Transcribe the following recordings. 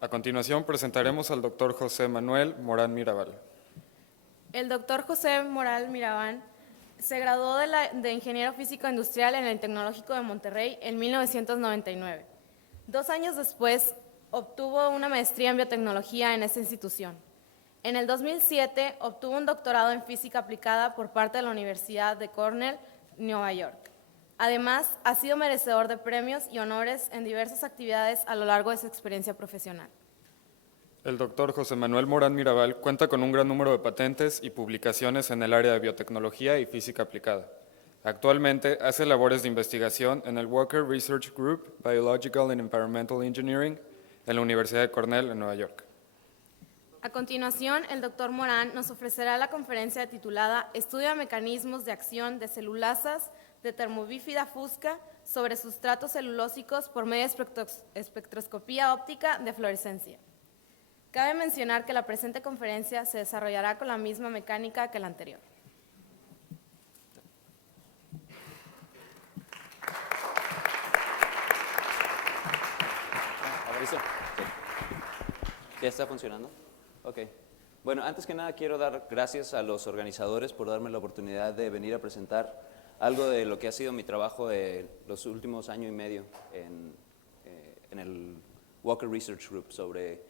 A continuación presentaremos al doctor José Manuel Morán Mirabal. El doctor José Moral Mirabán se graduó de ingeniero físico industrial en el Tecnológico de Monterrey en 1999. 2 años después, obtuvo una maestría en biotecnología en esta institución. En el 2007, obtuvo un doctorado en física aplicada por parte de la Universidad de Cornell, Nueva York. Además, ha sido merecedor de premios y honores en diversas actividades a lo largo de su experiencia profesional. El doctor José Manuel Morán Mirabal cuenta con un gran número de patentes y publicaciones en el área de biotecnología y física aplicada. Actualmente hace labores de investigación en el Walker Research Group Biological and Environmental Engineering en la Universidad de Cornell en Nueva York. A continuación, el doctor Morán nos ofrecerá la conferencia titulada Estudio de mecanismos de acción de celulasas de Thermobifida fusca sobre sustratos celulósicos por medio de espectroscopía óptica de fluorescencia. Cabe mencionar que la presente conferencia se desarrollará con la misma mecánica que la anterior. ¿Listo? Sí. ¿Ya está funcionando? Ok. Bueno, antes que nada quiero dar gracias a los organizadores por darme la oportunidad de venir a presentar algo de lo que ha sido mi trabajo de los últimos año y medio en el Walker Research Group sobre,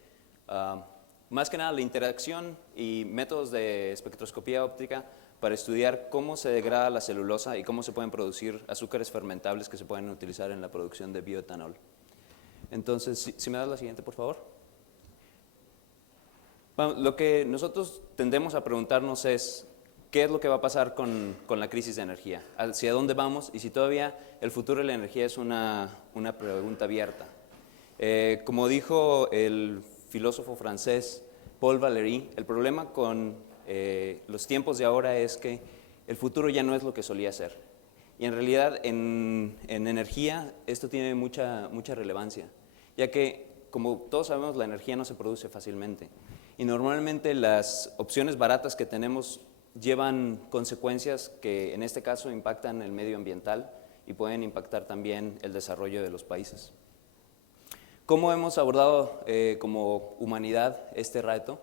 más que nada, la interacción y métodos de espectroscopía óptica para estudiar cómo se degrada la celulosa y cómo se pueden producir azúcares fermentables que se pueden utilizar en la producción de bioetanol. Entonces, si me das la siguiente, por favor. Bueno, lo que nosotros tendemos a preguntarnos es, ¿qué es lo que va a pasar con la crisis de energía? ¿Hacia dónde vamos? Y si todavía el futuro de la energía es una pregunta abierta. Como dijo el filósofo francés Paul Valéry, el problema con los tiempos de ahora es que el futuro ya no es lo que solía ser. Y en realidad en energía esto tiene mucha relevancia, ya que, como todos sabemos, la energía no se produce fácilmente. Y normalmente las opciones baratas que tenemos llevan consecuencias que en este caso impactan el medio ambiental y pueden impactar también el desarrollo de los países. ¿Cómo hemos abordado como humanidad este reto?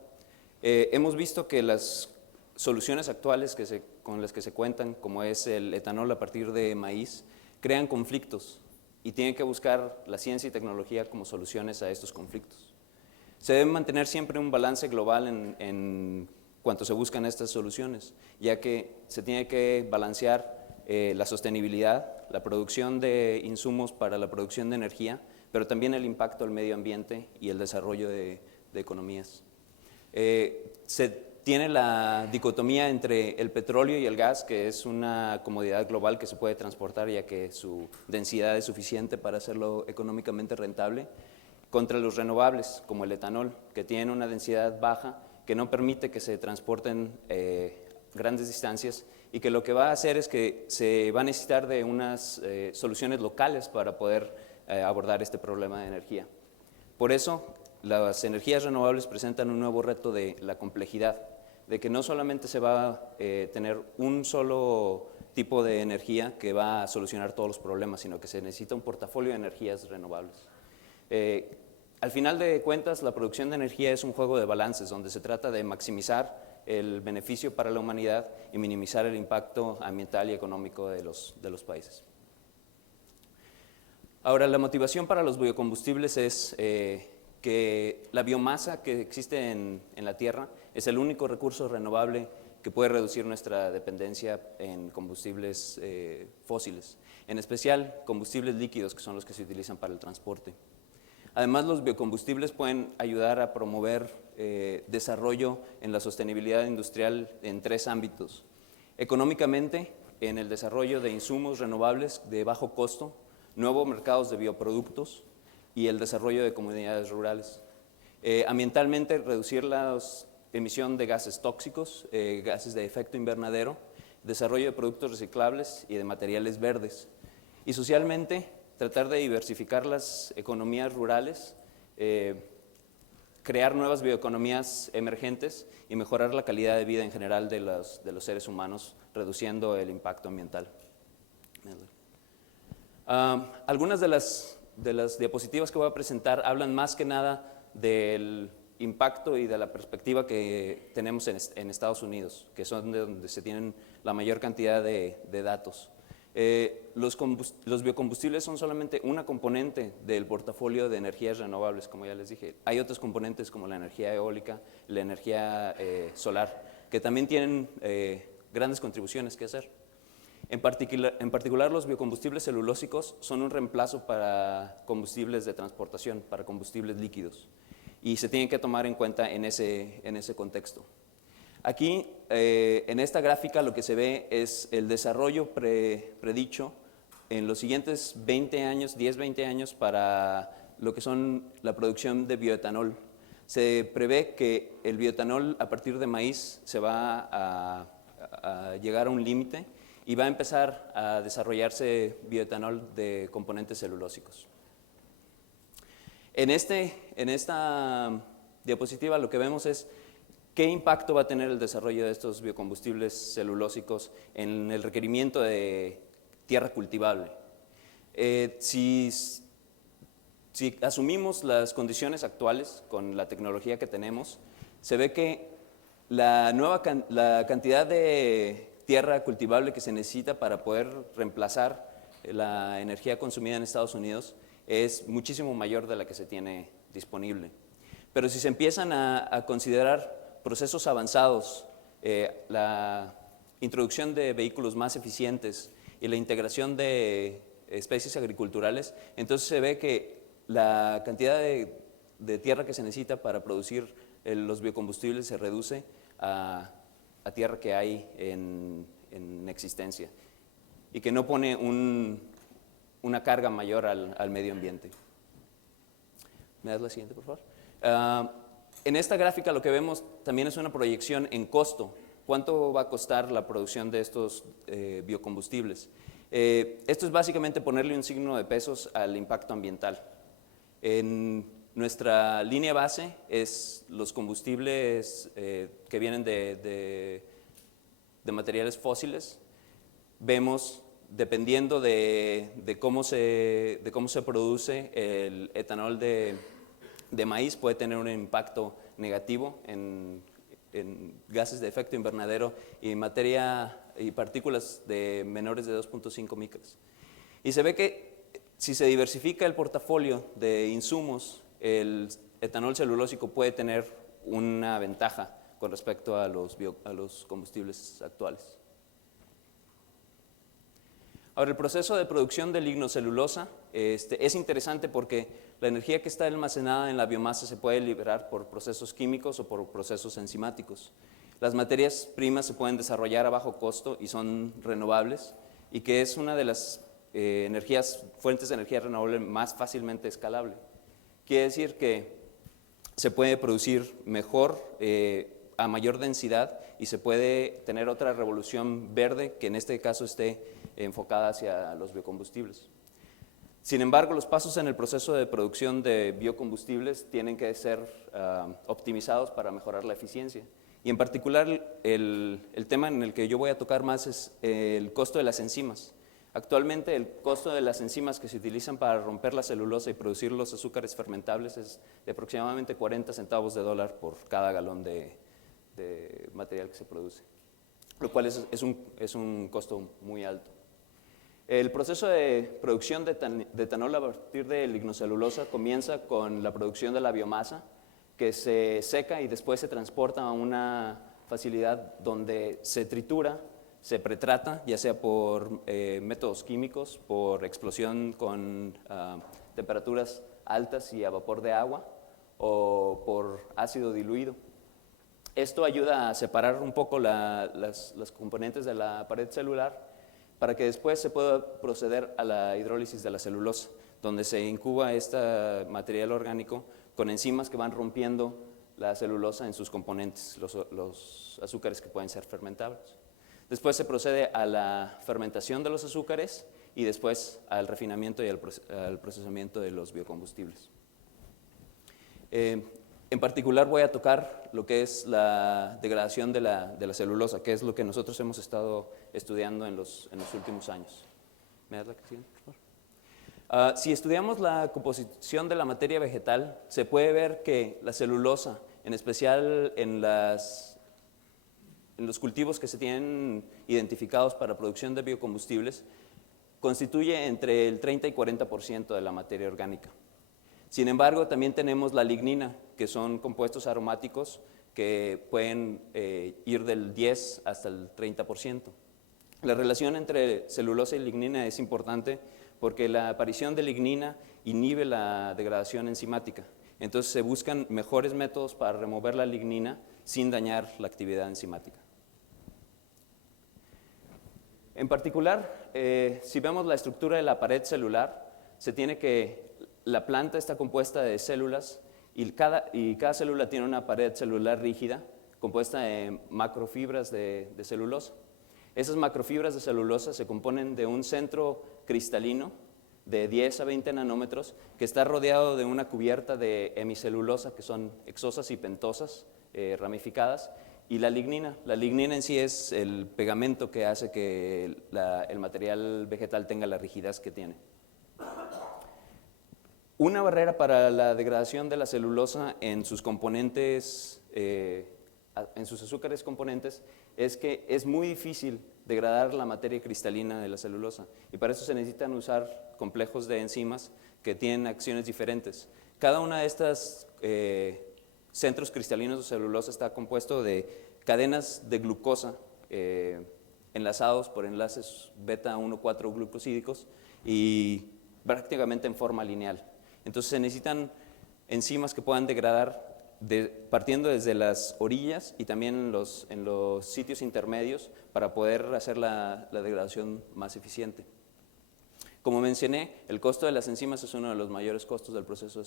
Hemos visto que las soluciones actuales con las que se cuentan, como es el etanol a partir de maíz, crean conflictos y tienen que buscar la ciencia y tecnología como soluciones a estos conflictos. Se debe mantener siempre un balance global en cuanto se buscan estas soluciones, ya que se tiene que balancear la sostenibilidad, la producción de insumos para la producción de energía, pero también el impacto al medio ambiente y el desarrollo de economías. Se tiene la dicotomía entre el petróleo y el gas, que es una comodidad global que se puede transportar ya que su densidad es suficiente para hacerlo económicamente rentable, contra los renovables, como el etanol, que tienen una densidad baja, que no permite que se transporten grandes distancias y que lo que va a hacer es que se va a necesitar de unas soluciones locales para poder abordar este problema de energía. Por eso, las energías renovables presentan un nuevo reto de la complejidad, de que no solamente se va a tener un solo tipo de energía que va a solucionar todos los problemas, sino que se necesita un portafolio de energías renovables. Al final de cuentas, la producción de energía es un juego de balances donde se trata de maximizar el beneficio para la humanidad y minimizar el impacto ambiental y económico de los países. Ahora, la motivación para los biocombustibles es que la biomasa que existe en la Tierra es el único recurso renovable que puede reducir nuestra dependencia en combustibles fósiles, en especial combustibles líquidos, que son los que se utilizan para el transporte. Además, los biocombustibles pueden ayudar a promover desarrollo en la sostenibilidad industrial en 3 ámbitos. Económicamente, en el desarrollo de insumos renovables de bajo costo, nuevos mercados de bioproductos y el desarrollo de comunidades rurales. Ambientalmente, reducir la emisión de gases tóxicos, gases de efecto invernadero, desarrollo de productos reciclables y de materiales verdes. Y socialmente, tratar de diversificar las economías rurales, crear nuevas bioeconomías emergentes y mejorar la calidad de vida en general de los seres humanos, reduciendo el impacto ambiental. Algunas de las diapositivas que voy a presentar hablan más que nada del impacto y de la perspectiva que tenemos en Estados Unidos, que son de donde se tienen la mayor cantidad de datos. Los biocombustibles son solamente una componente del portafolio de energías renovables, como ya les dije. Hay otros componentes como la energía eólica, la energía solar, que también tienen grandes contribuciones que hacer. En particular, los biocombustibles celulósicos son un reemplazo para combustibles de transportación, para combustibles líquidos, y se tienen que tomar en cuenta en ese contexto. Aquí, en esta gráfica, lo que se ve es el desarrollo predicho en los siguientes 20 años, 10-20 años, para lo que son la producción de bioetanol. Se prevé que el bioetanol a partir de maíz se va a llegar a un límite y va a empezar a desarrollarse bioetanol de componentes celulósicos. En esta diapositiva lo que vemos es qué impacto va a tener el desarrollo de estos biocombustibles celulósicos en el requerimiento de tierra cultivable. Si asumimos las condiciones actuales con la tecnología que tenemos, se ve que la cantidad de tierra cultivable que se necesita para poder reemplazar la energía consumida en Estados Unidos es muchísimo mayor de la que se tiene disponible. Pero si se empiezan a considerar procesos avanzados, la introducción de vehículos más eficientes y la integración de especies agriculturales, entonces se ve que la cantidad de tierra que se necesita para producir los biocombustibles se reduce a tierra que hay en existencia y que no pone una carga mayor al medio ambiente. ¿Me das la siguiente, por favor? En esta gráfica lo que vemos también es una proyección en costo. ¿Cuánto va a costar la producción de estos biocombustibles? Esto es básicamente ponerle un signo de pesos al impacto ambiental. En nuestra línea base es los combustibles que vienen de materiales fósiles. Vemos, dependiendo de cómo se produce el etanol de maíz, puede tener un impacto negativo en gases de efecto invernadero y materia y partículas de menores de 2.5 micras. Y se ve que si se diversifica el portafolio de insumos, el etanol celulósico puede tener una ventaja con respecto a los combustibles actuales. Ahora, el proceso de producción de lignocelulosa es interesante porque la energía que está almacenada en la biomasa se puede liberar por procesos químicos o por procesos enzimáticos. Las materias primas se pueden desarrollar a bajo costo y son renovables, y que es una de las fuentes de energía renovable más fácilmente escalable. Quiere decir que se puede producir mejor, a mayor densidad, y se puede tener otra revolución verde que en este caso esté enfocada hacia los biocombustibles. Sin embargo, los pasos en el proceso de producción de biocombustibles tienen que ser optimizados para mejorar la eficiencia. Y en particular, el tema en el que yo voy a tocar más es el costo de las enzimas. Actualmente, el costo de las enzimas que se utilizan para romper la celulosa y producir los azúcares fermentables es de aproximadamente 40 centavos de dólar por cada galón de material que se produce, lo cual es un costo muy alto. El proceso de producción de etanol a partir de lignocelulosa comienza con la producción de la biomasa, que se seca y después se transporta a una facilidad donde se tritura, se pretrata, ya sea por métodos químicos, por explosión con temperaturas altas y a vapor de agua, o por ácido diluido. Esto ayuda a separar un poco las componentes de la pared celular para que después se pueda proceder a la hidrólisis de la celulosa, donde se incuba este material orgánico con enzimas que van rompiendo la celulosa en sus componentes, los azúcares que pueden ser fermentables. Después se procede a la fermentación de los azúcares y después al refinamiento y al procesamiento de los biocombustibles. En particular voy a tocar lo que es la degradación de la celulosa, que es lo que nosotros hemos estado estudiando en los últimos años. ¿Me das la siguiente, por favor? Si estudiamos la composición de la materia vegetal, se puede ver que la celulosa, en especial en los cultivos que se tienen identificados para producción de biocombustibles, constituye entre el 30 y 40% de la materia orgánica. Sin embargo, también tenemos la lignina, que son compuestos aromáticos que pueden ir del 10 hasta el 30%. La relación entre celulosa y lignina es importante porque la aparición de lignina inhibe la degradación enzimática. Entonces se buscan mejores métodos para remover la lignina sin dañar la actividad enzimática. En particular, si vemos la estructura de la pared celular, se tiene que la planta está compuesta de células y cada célula tiene una pared celular rígida compuesta de macrofibras de celulosa. Esas macrofibras de celulosa se componen de un centro cristalino de 10 a 20 nanómetros que está rodeado de una cubierta de hemicelulosa, que son exosas y pentosas ramificadas, y la lignina. La lignina en sí es el pegamento que hace que el material vegetal tenga la rigidez que tiene. Una barrera para la degradación de la celulosa en sus componentes, en sus azúcares componentes, es que es muy difícil degradar la materia cristalina de la celulosa y para eso se necesitan usar complejos de enzimas que tienen acciones diferentes. Cada una de estas centros cristalinos de celulosa está compuesto de cadenas de glucosa enlazados por enlaces beta 1,4 glucosídicos y prácticamente en forma lineal. Entonces se necesitan enzimas que puedan degradar partiendo desde las orillas y también en los sitios intermedios para poder hacer la degradación más eficiente. Como mencioné, el costo de las enzimas es uno de los mayores costos del proceso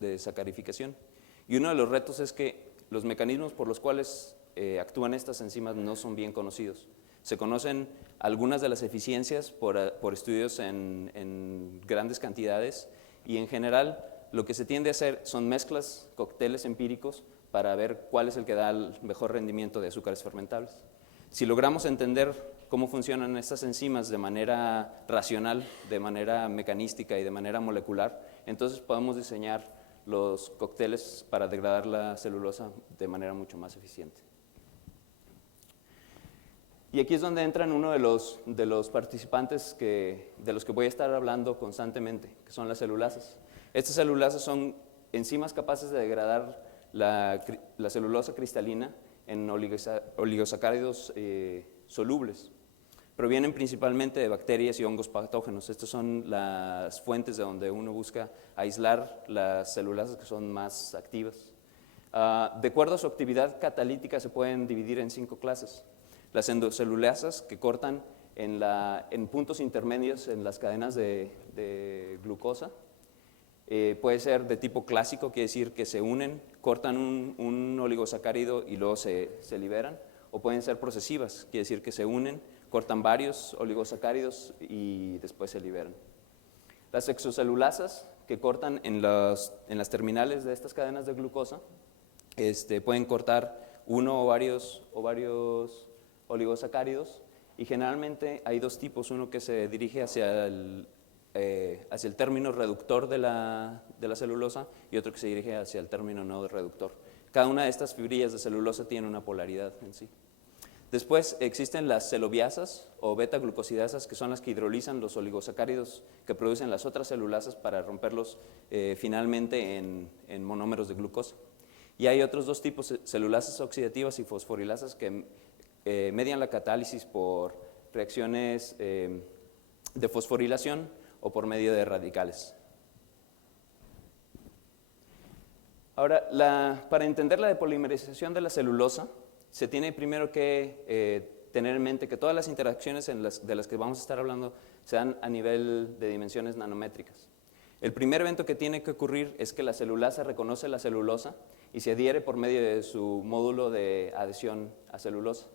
de sacarificación. Y uno de los retos es que los mecanismos por los cuales actúan estas enzimas no son bien conocidos. Se conocen algunas de las eficiencias por estudios en grandes cantidades y en general lo que se tiende a hacer son mezclas, cócteles empíricos para ver cuál es el que da el mejor rendimiento de azúcares fermentables. Si logramos entender cómo funcionan estas enzimas de manera racional, de manera mecanística y de manera molecular, entonces podemos diseñar los cócteles para degradar la celulosa de manera mucho más eficiente. Y aquí es donde entran uno de los participantes de los que voy a estar hablando constantemente, que son las celulasas. Estas celulasas son enzimas capaces de degradar la celulosa cristalina en oligosacáridos solubles. Provienen principalmente de bacterias y hongos patógenos. Estas son las fuentes de donde uno busca aislar las celulasas que son más activas. De acuerdo a su actividad catalítica se pueden dividir en 5 clases. Las endocelulasas que cortan en puntos intermedios en las cadenas de glucosa. Puede ser de tipo clásico, quiere decir que se unen, cortan un oligosacárido y luego se liberan, o pueden ser procesivas, quiere decir que se unen, cortan varios oligosacáridos y después se liberan. Las exocelulasas que cortan en las terminales de estas cadenas de glucosa pueden cortar uno o varios oligosacáridos y generalmente hay 2 tipos, uno que se dirige hacia el término reductor de la celulosa y otro que se dirige hacia el término no reductor. Cada una de estas fibrillas de celulosa tiene una polaridad en sí. Después existen las celobiasas o beta-glucosidasas, que son las que hidrolizan los oligosacáridos que producen las otras celulasas para romperlos finalmente en monómeros de glucosa. Y hay otros 2 tipos, celulasas oxidativas y fosforilasas, que median la catálisis por reacciones de fosforilación o por medio de radicales. Ahora, para entender la depolimerización de la celulosa, se tiene primero que tener en mente que todas las interacciones de las que vamos a estar hablando se dan a nivel de dimensiones nanométricas. El primer evento que tiene que ocurrir es que la celulasa reconoce la celulosa y se adhiere por medio de su módulo de adhesión a celulosa,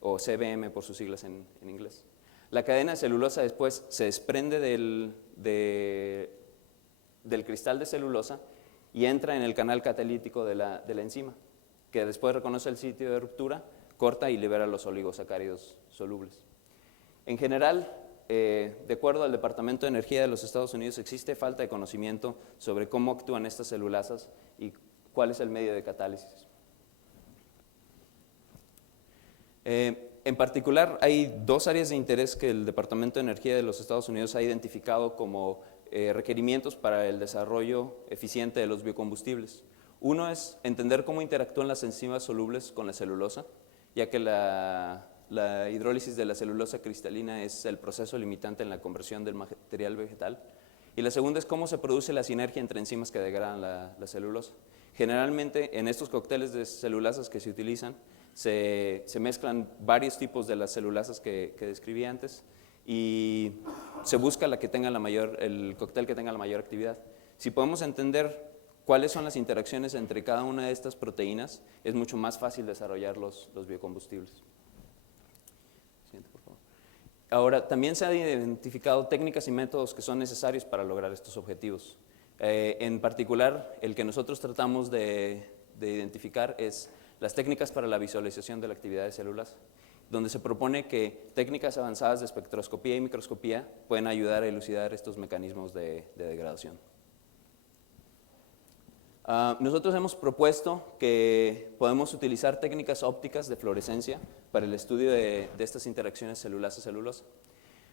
o CBM por sus siglas en inglés. La cadena de celulosa después se desprende del cristal de celulosa y entra en el canal catalítico de la enzima, que después reconoce el sitio de ruptura, corta y libera los oligosacáridos solubles. En general, de acuerdo al Departamento de Energía de los Estados Unidos, existe falta de conocimiento sobre cómo actúan estas celulasas y cuál es el medio de catálisis. En particular, hay dos áreas de interés que el Departamento de Energía de los Estados Unidos ha identificado como requerimientos para el desarrollo eficiente de los biocombustibles. Uno es entender cómo interactúan las enzimas solubles con la celulosa, ya que la hidrólisis de la celulosa cristalina es el proceso limitante en la conversión del material vegetal. Y la segunda es cómo se produce la sinergia entre enzimas que degradan la celulosa. Generalmente, en estos cócteles de celulasas que se utilizan, se mezclan varios tipos de las celulasas que describí antes y se busca el cóctel que tenga la mayor actividad. Si podemos entender cuáles son las interacciones entre cada una de estas proteínas, es mucho más fácil desarrollar los biocombustibles. Siguiente, por favor. Ahora, también se han identificado técnicas y métodos que son necesarios para lograr estos objetivos. En particular, el que nosotros tratamos de identificar es las técnicas para la visualización de la actividad de células, donde se propone que técnicas avanzadas de espectroscopía y microscopía pueden ayudar a elucidar estos mecanismos de degradación. Nosotros hemos propuesto que podemos utilizar técnicas ópticas de fluorescencia para el estudio de estas interacciones celulasa-celulosa.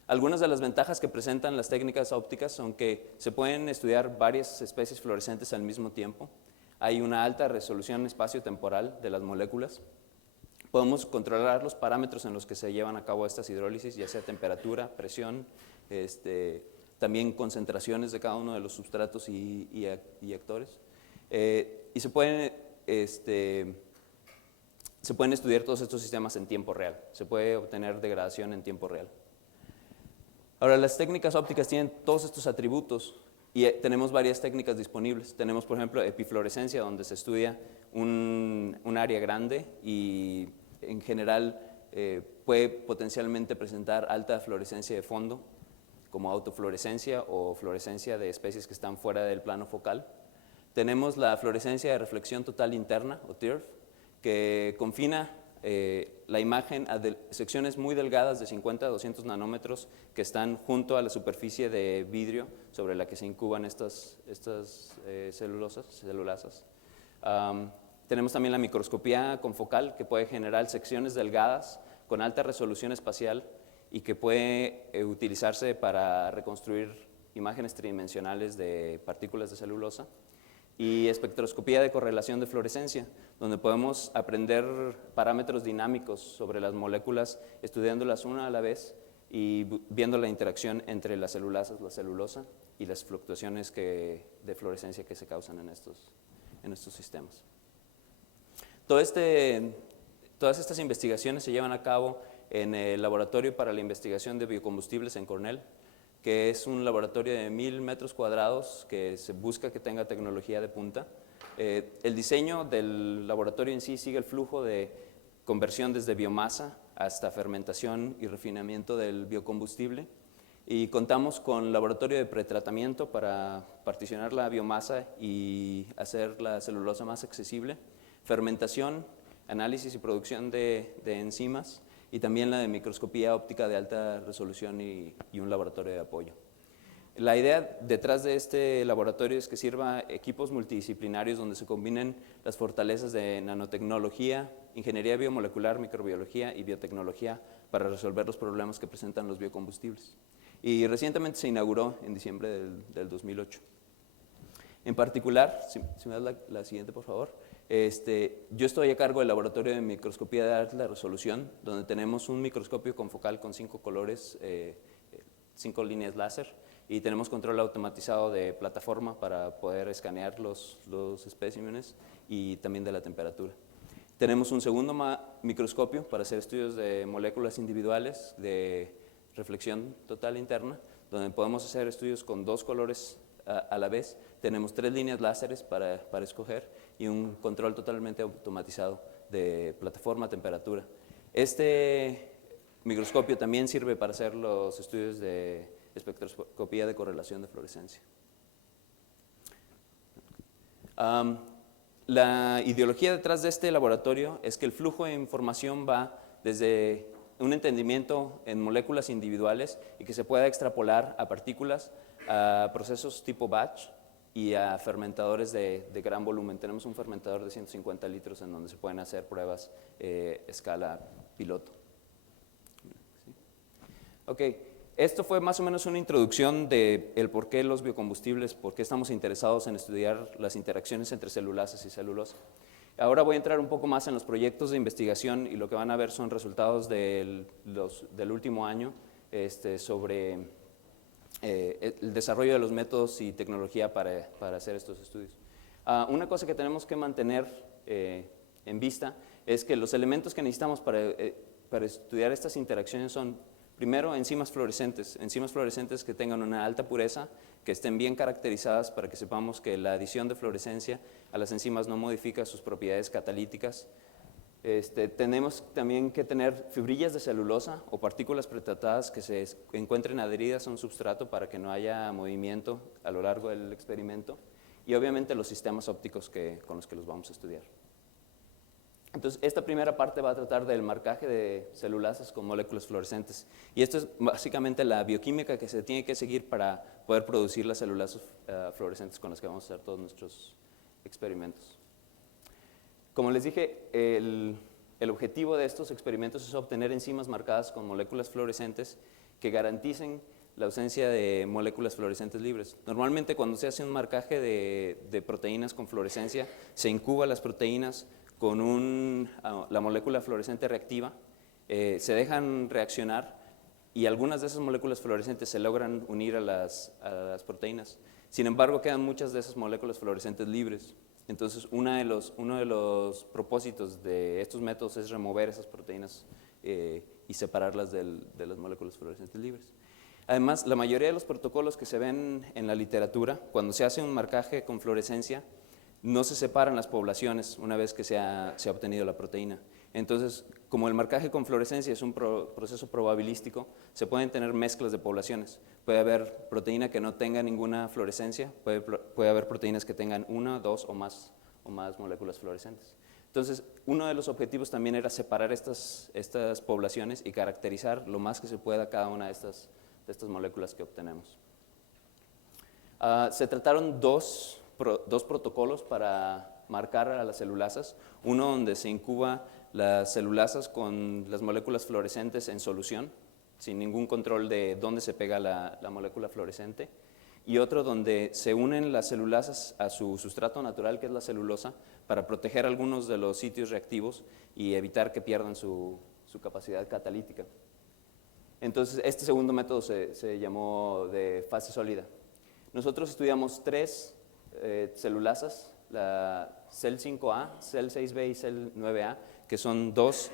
Algunas de las ventajas que presentan las técnicas ópticas son que se pueden estudiar varias especies fluorescentes al mismo tiempo. Hay una alta resolución espacio-temporal de las moléculas. Podemos controlar los parámetros en los que se llevan a cabo estas hidrólisis, ya sea temperatura, presión, también concentraciones de cada uno de los substratos y actores. Y se pueden estudiar todos estos sistemas en tiempo real. Se puede obtener degradación en tiempo real. Ahora, las técnicas ópticas tienen todos estos atributos y tenemos varias técnicas disponibles. Tenemos, por ejemplo, epifluorescencia, donde se estudia un área grande y en general puede potencialmente presentar alta fluorescencia de fondo, como autofluorescencia o fluorescencia de especies que están fuera del plano focal. Tenemos la fluorescencia de reflexión total interna, o TIRF, que confina la imagen a secciones muy delgadas de 50 a 200 nanómetros que están junto a la superficie de vidrio sobre la que se incuban estas celulasas. Tenemos también la microscopía confocal, que puede generar secciones delgadas con alta resolución espacial y que puede utilizarse para reconstruir imágenes tridimensionales de partículas de celulosa. Y espectroscopía de correlación de fluorescencia, donde podemos aprender parámetros dinámicos sobre las moléculas, estudiándolas una a la vez y viendo la interacción entre las celulasas, la celulosa y las fluctuaciones de fluorescencia que se causan en estos sistemas. Todas estas investigaciones se llevan a cabo en el Laboratorio para la Investigación de Biocombustibles en Cornell, que es un laboratorio de 1000 metros cuadrados que se busca que tenga tecnología de punta. El diseño del laboratorio en sí sigue el flujo de conversión desde biomasa hasta fermentación y refinamiento del biocombustible. Y contamos con laboratorio de pretratamiento para particionar la biomasa y hacer la celulosa más accesible, fermentación, análisis y producción de enzimas, y también la de microscopía óptica de alta resolución y un laboratorio de apoyo. La idea detrás de este laboratorio es que sirva equipos multidisciplinarios donde se combinen las fortalezas de nanotecnología, ingeniería biomolecular, microbiología y biotecnología para resolver los problemas que presentan los biocombustibles. Y recientemente se inauguró en diciembre del 2008. En particular, si me das la siguiente, por favor. Yo estoy a cargo del laboratorio de microscopía de alta resolución, donde tenemos un microscopio confocal con 5 colores, 5 líneas láser, y tenemos control automatizado de plataforma para poder escanear los especímenes y también de la temperatura. Tenemos un segundo microscopio para hacer estudios de moléculas individuales de reflexión total interna, donde podemos hacer estudios con 2 colores a la vez. Tenemos 3 líneas láseres para escoger y un control totalmente automatizado de plataforma, temperatura. Este microscopio también sirve para hacer los estudios de espectroscopía de correlación de fluorescencia. La ideología detrás de este laboratorio es que el flujo de información va desde un entendimiento en moléculas individuales y que se pueda extrapolar a partículas, a procesos tipo batch y a fermentadores de gran volumen. Tenemos un fermentador de 150 litros en donde se pueden hacer pruebas escala piloto. ¿Sí? Ok, esto fue más o menos una introducción de el por qué los biocombustibles, por qué estamos interesados en estudiar las interacciones entre celulasas y celulosa. Ahora voy a entrar un poco más en los proyectos de investigación y lo que van a ver son resultados del último año sobre el desarrollo de los métodos y tecnología para hacer estos estudios. Una cosa que tenemos que mantener en vista es que los elementos que necesitamos para estudiar estas interacciones son, primero, enzimas fluorescentes que tengan una alta pureza, que estén bien caracterizadas para que sepamos que la adición de fluorescencia a las enzimas no modifica sus propiedades catalíticas. Tenemos también que tener fibrillas de celulosa o partículas pretratadas que se encuentren adheridas a un substrato para que no haya movimiento a lo largo del experimento, y obviamente los sistemas ópticos con los que los vamos a estudiar. Entonces, esta primera parte va a tratar del marcaje de celulasas con moléculas fluorescentes. Y esto es básicamente la bioquímica que se tiene que seguir para poder producir las celulasas fluorescentes con las que vamos a hacer todos nuestros experimentos. Como les dije, el objetivo de estos experimentos es obtener enzimas marcadas con moléculas fluorescentes que garanticen la ausencia de moléculas fluorescentes libres. Normalmente, cuando se hace un marcaje de proteínas con fluorescencia, se incuba las proteínas con la molécula fluorescente reactiva, se dejan reaccionar y algunas de esas moléculas fluorescentes se logran unir a las proteínas. Sin embargo, quedan muchas de esas moléculas fluorescentes libres. Entonces, uno de los propósitos de estos métodos es remover esas proteínas y separarlas de las moléculas fluorescentes libres. Además, la mayoría de los protocolos que se ven en la literatura, cuando se hace un marcaje con fluorescencia, no se separan las poblaciones una vez que se ha obtenido la proteína. Entonces, como el marcaje con fluorescencia es un proceso probabilístico, se pueden tener mezclas de poblaciones. Puede haber proteína que no tenga ninguna fluorescencia, puede haber proteínas que tengan una, dos o más moléculas fluorescentes. Entonces, uno de los objetivos también era separar estas poblaciones y caracterizar lo más que se pueda cada una de estas moléculas que obtenemos. Se trataron dos protocolos para marcar a las celulasas, uno donde se incuba las celulasas con las moléculas fluorescentes en solución, sin ningún control de dónde se pega la molécula fluorescente, y otro donde se unen las celulasas a su sustrato natural, que es la celulosa, para proteger algunos de los sitios reactivos y evitar que pierdan su capacidad catalítica. Entonces, este segundo método se llamó de fase sólida. Nosotros estudiamos tres celulasas, la CEL5A, CEL6B y CEL9A, que son dos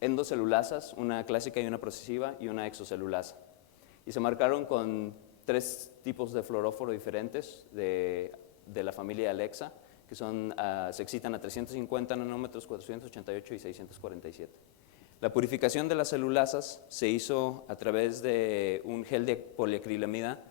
endocelulasas, una clásica y una procesiva, y una exocelulasa. Y se marcaron con tres tipos de fluoróforo diferentes de la familia Alexa, que se excitan a 350 nanómetros, 488 y 647. La purificación de las celulasas se hizo a través de un gel de poliacrilamida,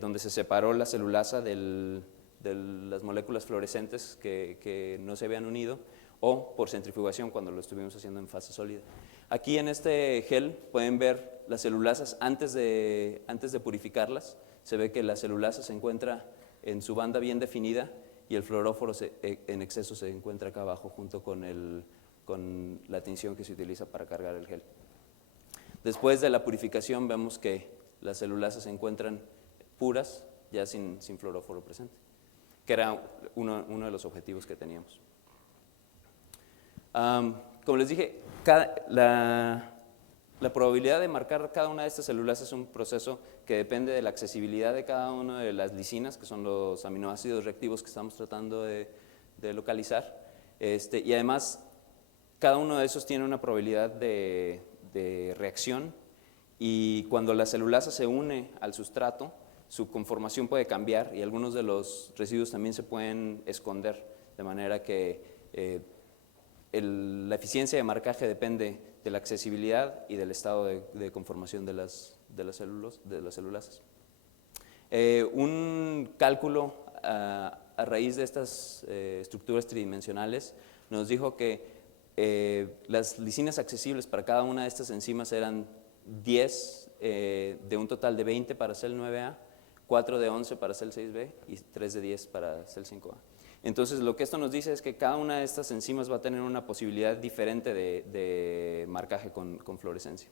donde se separó la celulasa de las moléculas fluorescentes que no se habían unido, o por centrifugación cuando lo estuvimos haciendo en fase sólida. Aquí en este gel pueden ver las celulasas antes de purificarlas. Se ve que la celulasa se encuentra en su banda bien definida y el fluoróforo en exceso se encuentra acá abajo junto con la tinción que se utiliza para cargar el gel. Después de la purificación vemos que las celulasas se encuentran puras, ya sin fluoróforo presente, que era uno de los objetivos que teníamos. Como les dije, la probabilidad de marcar cada una de estas células es un proceso que depende de la accesibilidad de cada una de las lisinas, que son los aminoácidos reactivos que estamos tratando de localizar, y además cada uno de esos tiene una probabilidad de reacción, y cuando la celulasa se une al sustrato, su conformación puede cambiar y algunos de los residuos también se pueden esconder, de manera que la eficiencia de marcaje depende de la accesibilidad y del estado de conformación de las celulasas. Un cálculo a raíz de estas estructuras tridimensionales nos dijo que las lisinas accesibles para cada una de estas enzimas eran 10 de un total de 20 para CEL9A, 4 de 11 para CEL6B y 3 de 10 para CEL5A. Entonces, lo que esto nos dice es que cada una de estas enzimas va a tener una posibilidad diferente de marcaje con fluorescencia.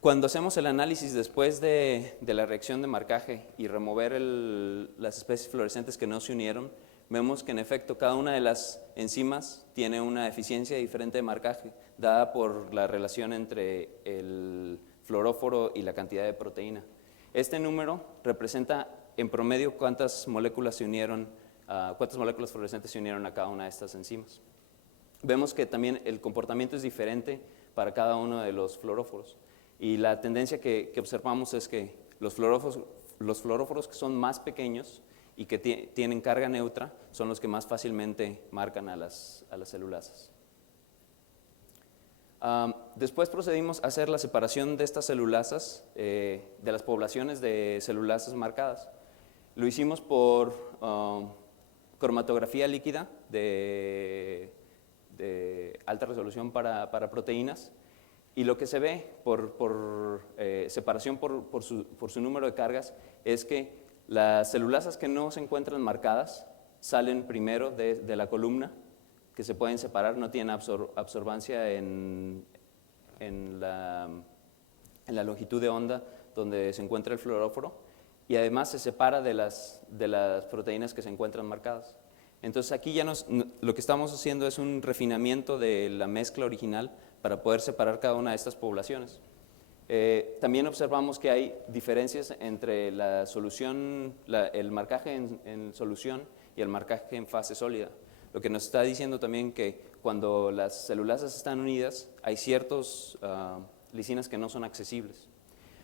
Cuando hacemos el análisis después de la reacción de marcaje y remover las especies fluorescentes que no se unieron, vemos que en efecto cada una de las enzimas tiene una eficiencia diferente de marcaje, dada por la relación entre el fluoróforo y la cantidad de proteína. Este número representa en promedio cuántas moléculas fluorescentes se unieron a cada una de estas enzimas. Vemos que también el comportamiento es diferente para cada uno de los fluoróforos. Y la tendencia que observamos es que los fluoróforos que son más pequeños y que tienen carga neutra son los que más fácilmente marcan a las celulasas. Después procedimos a hacer la separación de estas celulasas, de las poblaciones de celulasas marcadas. Lo hicimos por cromatografía líquida de alta resolución para proteínas. Y lo que se ve por separación por su número de cargas es que las celulasas que no se encuentran marcadas salen primero de la columna, que se pueden separar, no tienen absorbancia en la longitud de onda donde se encuentra el fluoróforo, y además se separa de las proteínas que se encuentran marcadas. Entonces aquí ya lo que estamos haciendo es un refinamiento de la mezcla original para poder separar cada una de estas poblaciones. También observamos que hay diferencias entre la solución, el marcaje en solución y el marcaje en fase sólida. Lo que nos está diciendo también que cuando las celulasas están unidas, hay ciertos lisinas que no son accesibles.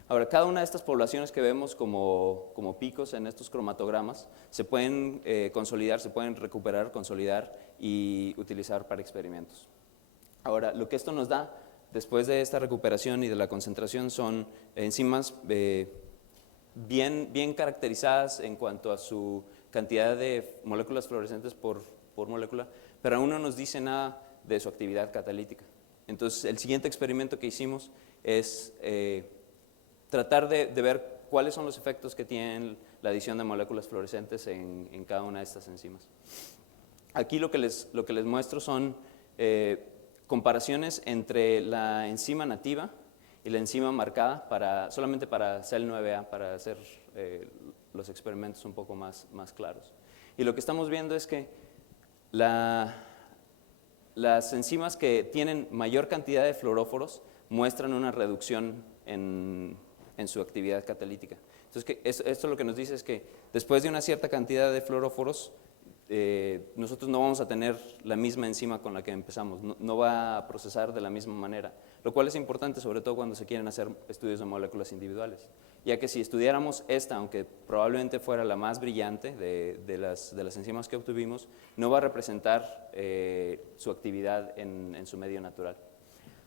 Ahora, cada una de estas poblaciones que vemos como picos en estos cromatogramas se pueden consolidar, se pueden recuperar, consolidar y utilizar para experimentos. Ahora, lo que esto nos da después de esta recuperación y de la concentración son enzimas bien caracterizadas en cuanto a su cantidad de moléculas fluorescentes por molécula, pero aún no nos dice nada de su actividad catalítica. Entonces, el siguiente experimento que hicimos es tratar de ver cuáles son los efectos que tienen la adición de moléculas fluorescentes en cada una de estas enzimas. Aquí lo que les muestro son comparaciones entre la enzima nativa y la enzima marcada solamente para CEL9A, para hacer los experimentos un poco más claros. Y lo que estamos viendo es que las enzimas que tienen mayor cantidad de fluoróforos muestran una reducción en su actividad catalítica. Entonces, esto lo que nos dice es que después de una cierta cantidad de fluoróforos, nosotros no vamos a tener la misma enzima con la que empezamos, no va a procesar de la misma manera, lo cual es importante sobre todo cuando se quieren hacer estudios de moléculas individuales, ya que si estudiáramos esta, aunque probablemente fuera la más brillante de las enzimas que obtuvimos, no va a representar su actividad en su medio natural.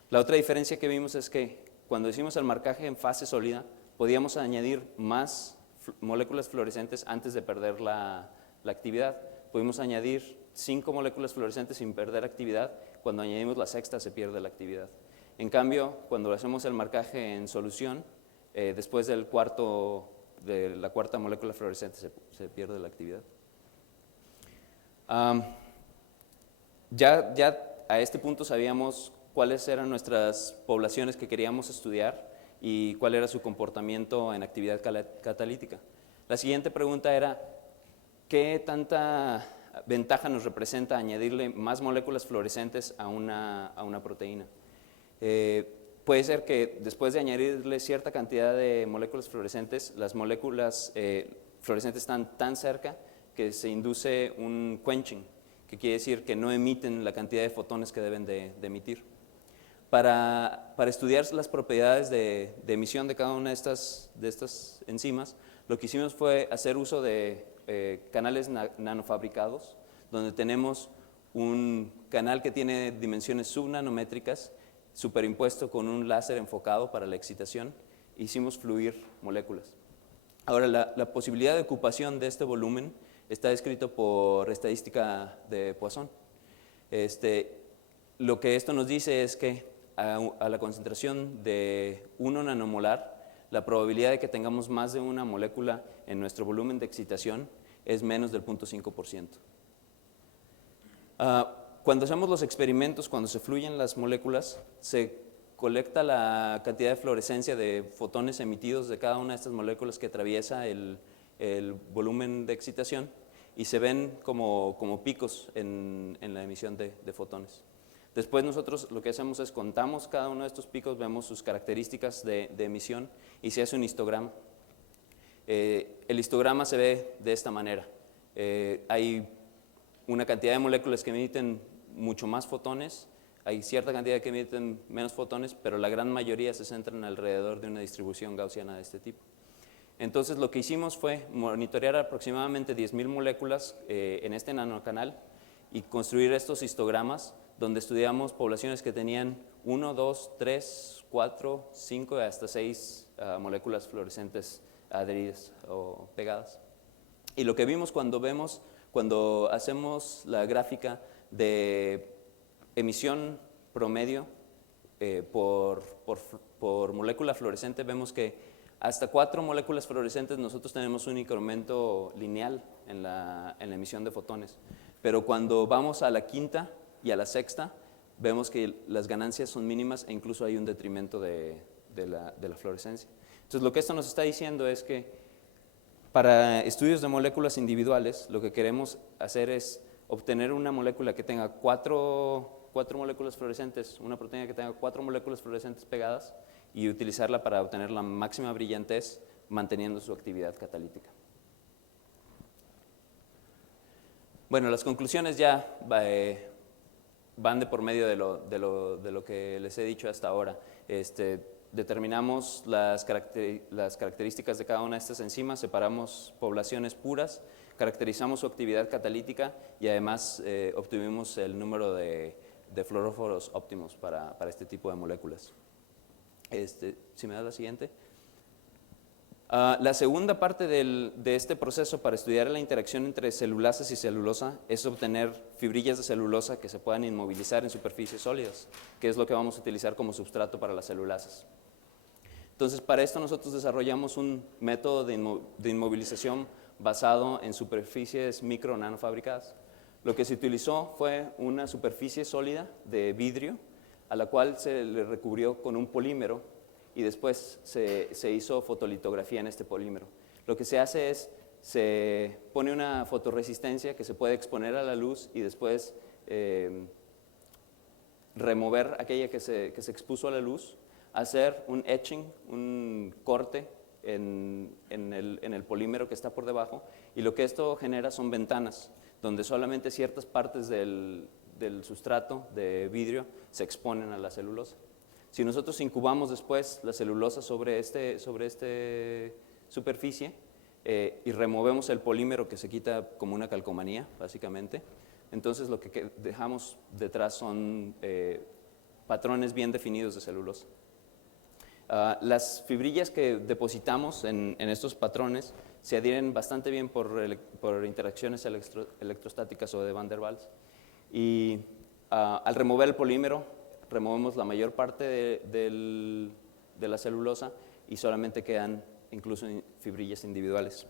La otra diferencia que vimos es que cuando hicimos el marcaje en fase sólida, podíamos añadir más moléculas fluorescentes antes de perder la actividad. Pudimos añadir 5 moléculas fluorescentes sin perder actividad. Cuando añadimos la sexta se pierde la actividad. En cambio, cuando hacemos el marcaje en solución, después de la cuarta molécula fluorescente se pierde la actividad. Ya a este punto sabíamos cuáles eran nuestras poblaciones que queríamos estudiar y cuál era su comportamiento en actividad catalítica. La siguiente pregunta era, ¿qué tanta ventaja nos representa añadirle más moléculas fluorescentes a una proteína? Puede ser que después de añadirle cierta cantidad de moléculas fluorescentes, las moléculas fluorescentes están tan cerca que se induce un quenching, que quiere decir que no emiten la cantidad de fotones que deben de emitir. Para estudiar las propiedades de emisión de cada una de estas enzimas, lo que hicimos fue hacer uso de canales nanofabricados, donde tenemos un canal que tiene dimensiones subnanométricas, superimpuesto con un láser enfocado para la excitación, hicimos fluir moléculas. Ahora, la posibilidad de ocupación de este volumen está descrito por estadística de Poisson. Lo que esto nos dice es que a la concentración de 1 nanomolar, la probabilidad de que tengamos más de una molécula en nuestro volumen de excitación es menos del 0.5%. Cuando hacemos los experimentos, cuando se fluyen las moléculas, se colecta la cantidad de fluorescencia de fotones emitidos de cada una de estas moléculas que atraviesa el volumen de excitación y se ven como picos en la emisión de fotones. Después nosotros lo que hacemos es contamos cada uno de estos picos, vemos sus características de emisión y se hace un histograma. El histograma se ve de esta manera. Hay una cantidad de moléculas que emiten mucho más fotones, hay cierta cantidad que emiten menos fotones, pero la gran mayoría se centran alrededor de una distribución gaussiana de este tipo. Entonces lo que hicimos fue monitorear aproximadamente 10.000 moléculas en este nanocanal y construir estos histogramas donde estudiamos poblaciones que tenían 1, 2, 3, 4, 5 hasta 6 moléculas fluorescentes adheridas o pegadas. Y lo que vimos cuando hacemos la gráfica de emisión promedio por molécula fluorescente, vemos que hasta 4 moléculas fluorescentes nosotros tenemos un incremento lineal en la emisión de fotones. Pero cuando vamos a la quinta y a la sexta, vemos que las ganancias son mínimas e incluso hay un detrimento de la fluorescencia. Entonces lo que esto nos está diciendo es que para estudios de moléculas individuales, lo que queremos hacer es obtener una molécula que tenga 4 moléculas fluorescentes, una proteína que tenga 4 moléculas fluorescentes pegadas y utilizarla para obtener la máxima brillantez manteniendo su actividad catalítica. Bueno, las conclusiones ya van de por medio de lo que les he dicho hasta ahora. Determinamos las características de cada una de estas enzimas, separamos poblaciones puras, caracterizamos su actividad catalítica y además obtuvimos el número de fluoróforos óptimos para este tipo de moléculas. Si me das la siguiente. La segunda parte de este proceso para estudiar la interacción entre celulasas y celulosa es obtener fibrillas de celulosa que se puedan inmovilizar en superficies sólidas, que es lo que vamos a utilizar como substrato para las celulasas. Entonces, para esto nosotros desarrollamos un método de inmovilización basado en superficies micro nanofabricadas. Lo que se utilizó fue una superficie sólida de vidrio a la cual se le recubrió con un polímero y después se hizo fotolitografía en este polímero. Lo que se hace es, se pone una fotorresistencia que se puede exponer a la luz y después remover aquella que se expuso a la luz, hacer un etching, un corte en el polímero que está por debajo, y lo que esto genera son ventanas, donde solamente ciertas partes del sustrato de vidrio se exponen a la celulosa. Si nosotros incubamos después la celulosa sobre esta superficie y removemos el polímero que se quita como una calcomanía, básicamente, entonces lo que dejamos detrás son patrones bien definidos de celulosa. Las fibrillas que depositamos en estos patrones se adhieren bastante bien por interacciones electrostáticas o de Van der Waals. Y al remover el polímero, removemos la mayor parte de la celulosa y solamente quedan incluso fibrillas individuales.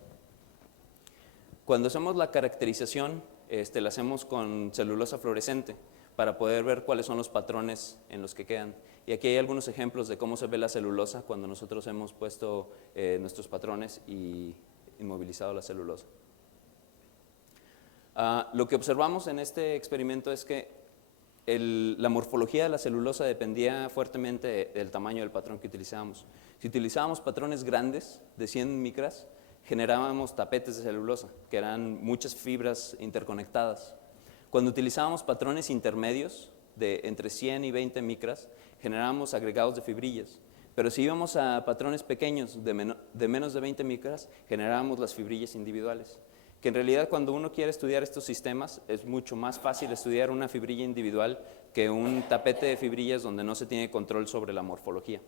Cuando hacemos la caracterización, la hacemos con celulosa fluorescente para poder ver cuáles son los patrones en los que quedan. Y aquí hay algunos ejemplos de cómo se ve la celulosa cuando nosotros hemos puesto nuestros patrones y inmovilizado la celulosa. Lo que observamos en este experimento es que la morfología de la celulosa dependía fuertemente del tamaño del patrón que utilizábamos. Si utilizábamos patrones grandes, de 100 micras, generábamos tapetes de celulosa, que eran muchas fibras interconectadas. Cuando utilizábamos patrones intermedios, de entre 100 y 20 micras, generábamos agregados de fibrillas. Pero si íbamos a patrones pequeños, de menos de 20 micras, generábamos las fibrillas individuales. Que en realidad cuando uno quiere estudiar estos sistemas es mucho más fácil estudiar una fibrilla individual que un tapete de fibrillas donde no se tiene control sobre la morfología.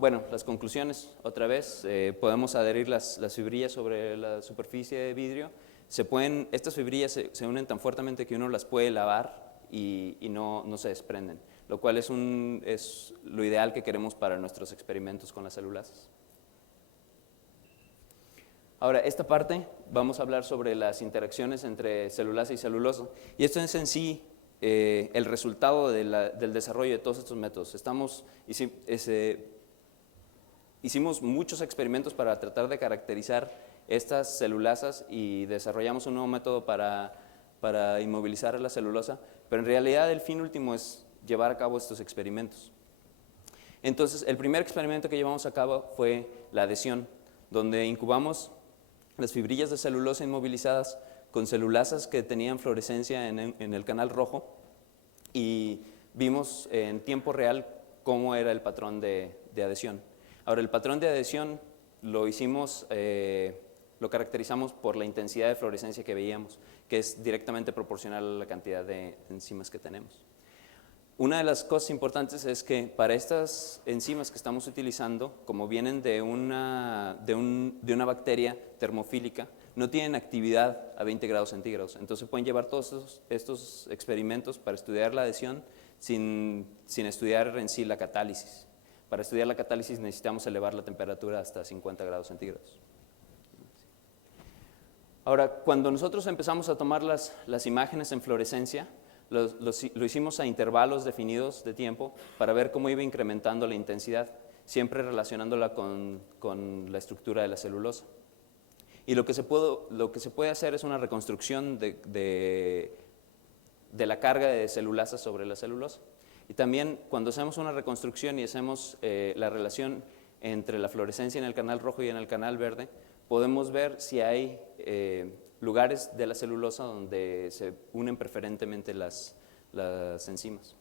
Bueno, las conclusiones, otra vez, podemos adherir las fibrillas sobre la superficie de vidrio. Estas fibrillas se unen tan fuertemente que uno las puede lavar y no se desprenden, lo cual es lo ideal que queremos para nuestros experimentos con las celulasas. Ahora, esta parte vamos a hablar sobre las interacciones entre celulasa y celulosa, y esto es en sí el resultado del desarrollo de todos estos métodos. Hicimos muchos experimentos para tratar de caracterizar estas celulasas y desarrollamos un nuevo método para inmovilizar la celulosa, pero en realidad el fin último es llevar a cabo estos experimentos. Entonces, el primer experimento que llevamos a cabo fue la adhesión, donde incubamos las fibrillas de celulosa inmovilizadas con celulasas que tenían fluorescencia en el canal rojo, y vimos en tiempo real cómo era el patrón de adhesión. Ahora, el patrón de adhesión lo caracterizamos por la intensidad de fluorescencia que veíamos, que es directamente proporcional a la cantidad de enzimas que tenemos. Una de las cosas importantes es que para estas enzimas que estamos utilizando, como vienen de una bacteria termofílica, no tienen actividad a 20 grados centígrados. Entonces pueden llevar todos estos experimentos para estudiar la adhesión sin estudiar en sí la catálisis. Para estudiar la catálisis necesitamos elevar la temperatura hasta 50 grados centígrados. Ahora, cuando nosotros empezamos a tomar las imágenes en fluorescencia, lo hicimos a intervalos definidos de tiempo para ver cómo iba incrementando la intensidad, siempre relacionándola con la estructura de la celulosa. Y lo que se puede hacer es una reconstrucción de la carga de celulasa sobre la celulosa. Y también cuando hacemos una reconstrucción y hacemos la relación entre la fluorescencia en el canal rojo y en el canal verde, podemos ver si hay lugares de la celulosa donde se unen preferentemente las enzimas.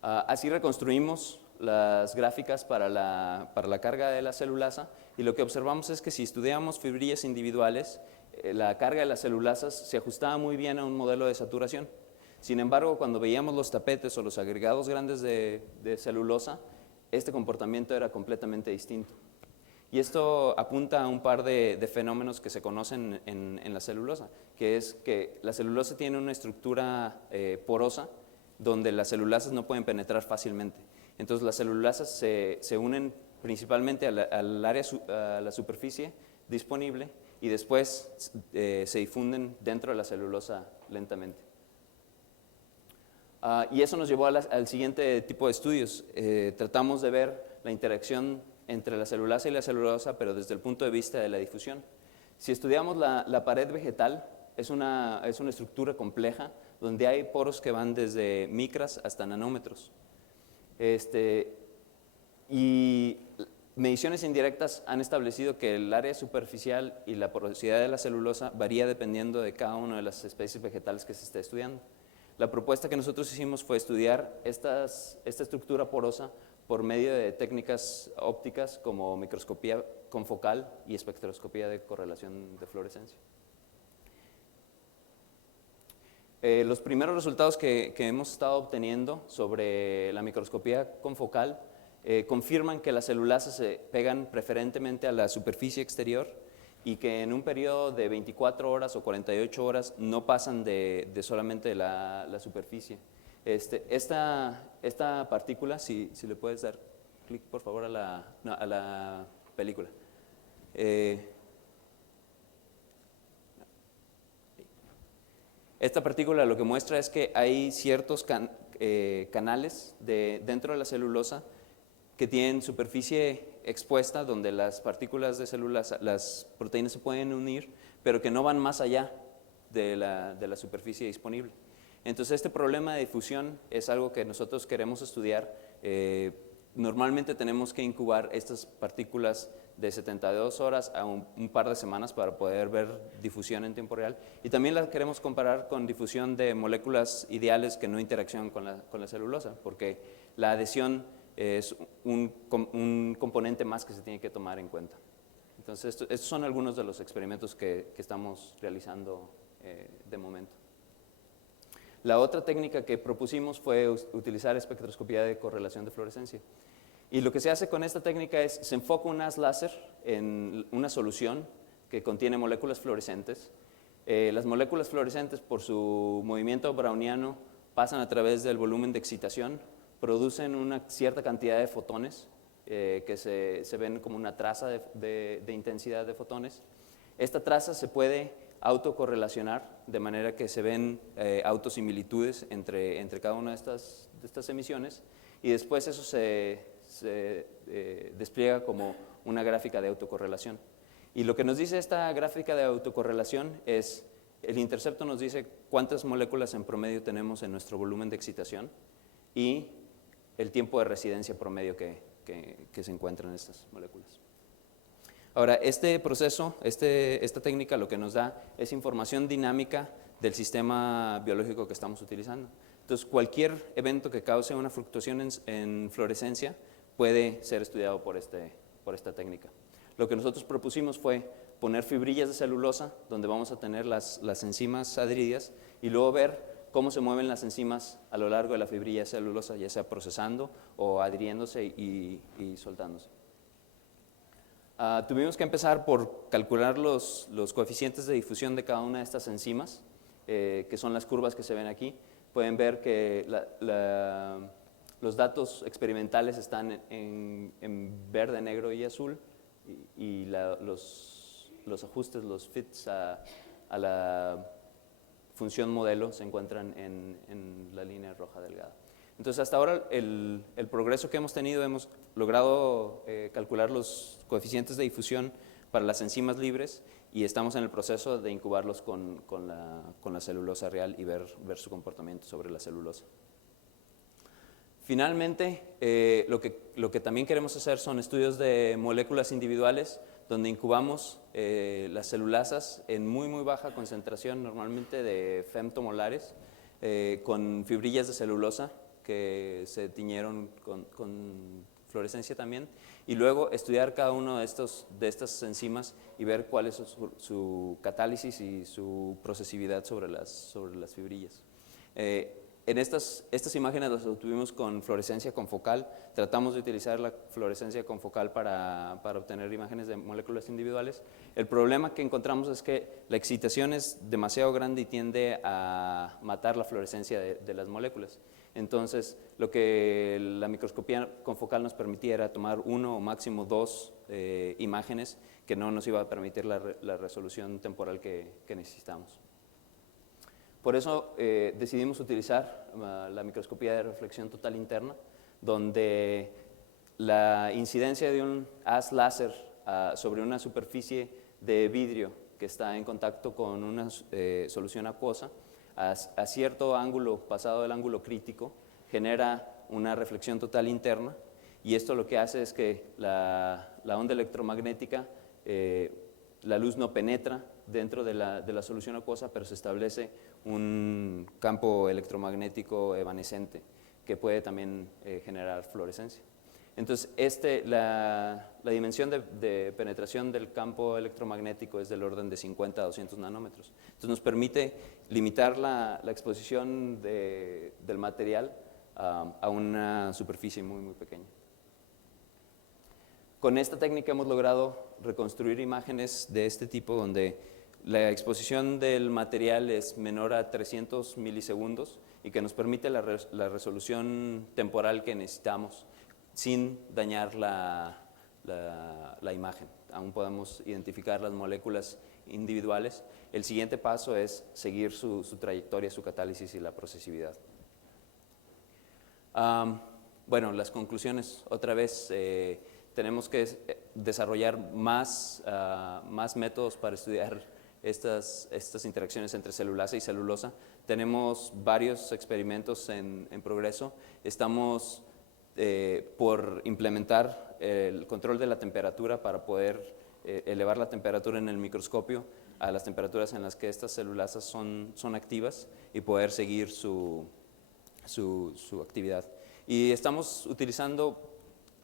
Así reconstruimos las gráficas para la carga de la celulasa, y lo que observamos es que si estudiamos fibrillas individuales, la carga de las celulasas se ajustaba muy bien a un modelo de saturación. Sin embargo, cuando veíamos los tapetes o los agregados grandes de celulosa, este comportamiento era completamente distinto. Y esto apunta a un par de fenómenos que se conocen en la celulosa, que es que la celulosa tiene una estructura porosa donde las celulasas no pueden penetrar fácilmente. Entonces las celulasas se unen principalmente a la superficie disponible y después se difunden dentro de la celulosa lentamente. Y eso nos llevó al siguiente tipo de estudios. Tratamos de ver la interacción entre la celulasa y la celulosa, pero desde el punto de vista de la difusión. Si estudiamos la pared vegetal, es una estructura compleja donde hay poros que van desde micras hasta nanómetros. Y mediciones indirectas han establecido que el área superficial y la porosidad de la celulosa varía dependiendo de cada una de las especies vegetales que se esté estudiando. La propuesta que nosotros hicimos fue estudiar esta estructura porosa por medio de técnicas ópticas como microscopía confocal y espectroscopía de correlación de fluorescencia. Los primeros resultados que hemos estado obteniendo sobre la microscopía confocal confirman que las celulasas se pegan preferentemente a la superficie exterior y que en un periodo de 24 horas o 48 horas no pasan de solamente la superficie. Esta partícula, si le puedes dar clic por favor a la película. Esta partícula lo que muestra es que hay ciertos canales dentro de la celulosa que tienen superficie expuesta donde las partículas de celulosa, las proteínas se pueden unir, pero que no van más allá de la superficie disponible. Entonces este problema de difusión es algo que nosotros queremos estudiar. Normalmente tenemos que incubar estas partículas de 72 horas a un par de semanas para poder ver difusión en tiempo real, y también la queremos comparar con difusión de moléculas ideales que no interaccionan con la celulosa, porque la adhesión es un componente más que se tiene que tomar en cuenta. Entonces estos son algunos de los experimentos que estamos realizando de momento. La otra técnica que propusimos fue utilizar espectroscopía de correlación de fluorescencia. Y lo que se hace con esta técnica es, se enfoca un haz láser en una solución que contiene moléculas fluorescentes. Las moléculas fluorescentes, por su movimiento browniano, pasan a través del volumen de excitación, producen una cierta cantidad de fotones, que se ven como una traza de intensidad de fotones. Esta traza se puede autocorrelacionar, de manera que se ven autosimilitudes entre cada una de estas emisiones, y después eso se despliega como una gráfica de autocorrelación. Y lo que nos dice esta gráfica de autocorrelación es, el intercepto nos dice cuántas moléculas en promedio tenemos en nuestro volumen de excitación y el tiempo de residencia promedio que se encuentran en estas moléculas. Ahora, este proceso, esta técnica lo que nos da es información dinámica del sistema biológico que estamos utilizando. Entonces, cualquier evento que cause una fluctuación en fluorescencia puede ser estudiado por esta técnica. Lo que nosotros propusimos fue poner fibrillas de celulosa, donde vamos a tener las enzimas adheridas, y luego ver cómo se mueven las enzimas a lo largo de la fibrilla de celulosa, ya sea procesando o adhiriéndose y soltándose. Tuvimos que empezar por calcular los coeficientes de difusión de cada una de estas enzimas, que son las curvas que se ven aquí. Pueden ver que los datos experimentales están en verde, negro y azul, y los ajustes, los fits a la función modelo se encuentran en la línea roja delgada. Entonces, hasta ahora el progreso que hemos tenido, hemos logrado calcular los coeficientes de difusión para las enzimas libres, y estamos en el proceso de incubarlos con la celulosa real y ver su comportamiento sobre la celulosa. Finalmente, lo que también queremos hacer son estudios de moléculas individuales, donde incubamos las celulasas en muy baja concentración, normalmente de femtomolares, con fibrillas de celulosa que se tiñeron con fluorescencia también, y luego estudiar cada uno de estas enzimas y ver cuál es su catálisis y su procesividad sobre las fibrillas. En estas imágenes las obtuvimos con fluorescencia confocal. Tratamos de utilizar la fluorescencia confocal para obtener imágenes de moléculas individuales. El problema que encontramos es que la excitación es demasiado grande y tiende a matar la fluorescencia de las moléculas. Entonces, lo que la microscopía confocal nos permitía era tomar uno o máximo dos imágenes, que no nos iba a permitir la resolución temporal que necesitamos. Por eso decidimos utilizar la microscopía de reflexión total interna, donde la incidencia de un haz láser sobre una superficie de vidrio que está en contacto con una solución acuosa, a cierto ángulo, pasado el ángulo crítico, genera una reflexión total interna, y esto lo que hace es que la onda electromagnética, la luz no penetra dentro de la solución acuosa, pero se establece un campo electromagnético evanescente que puede también generar fluorescencia. Entonces, la dimensión de penetración del campo electromagnético es del orden de 50 a 200 nanómetros. Entonces, nos permite limitar la exposición del material a una superficie muy pequeña. Con esta técnica hemos logrado reconstruir imágenes de este tipo, donde la exposición del material es menor a 300 milisegundos y que nos permite la resolución temporal que necesitamos sin dañar la imagen. Aún podemos identificar las moléculas individuales. El siguiente paso es seguir su trayectoria, su catálisis y la procesividad. Bueno, las conclusiones, otra vez, tenemos que desarrollar más métodos para estudiar estas interacciones entre celulasa y celulosa. Tenemos varios experimentos en progreso. Estamos por implementar el control de la temperatura para poder elevar la temperatura en el microscopio a las temperaturas en las que estas celulasas son activas y poder seguir su actividad. Y estamos utilizando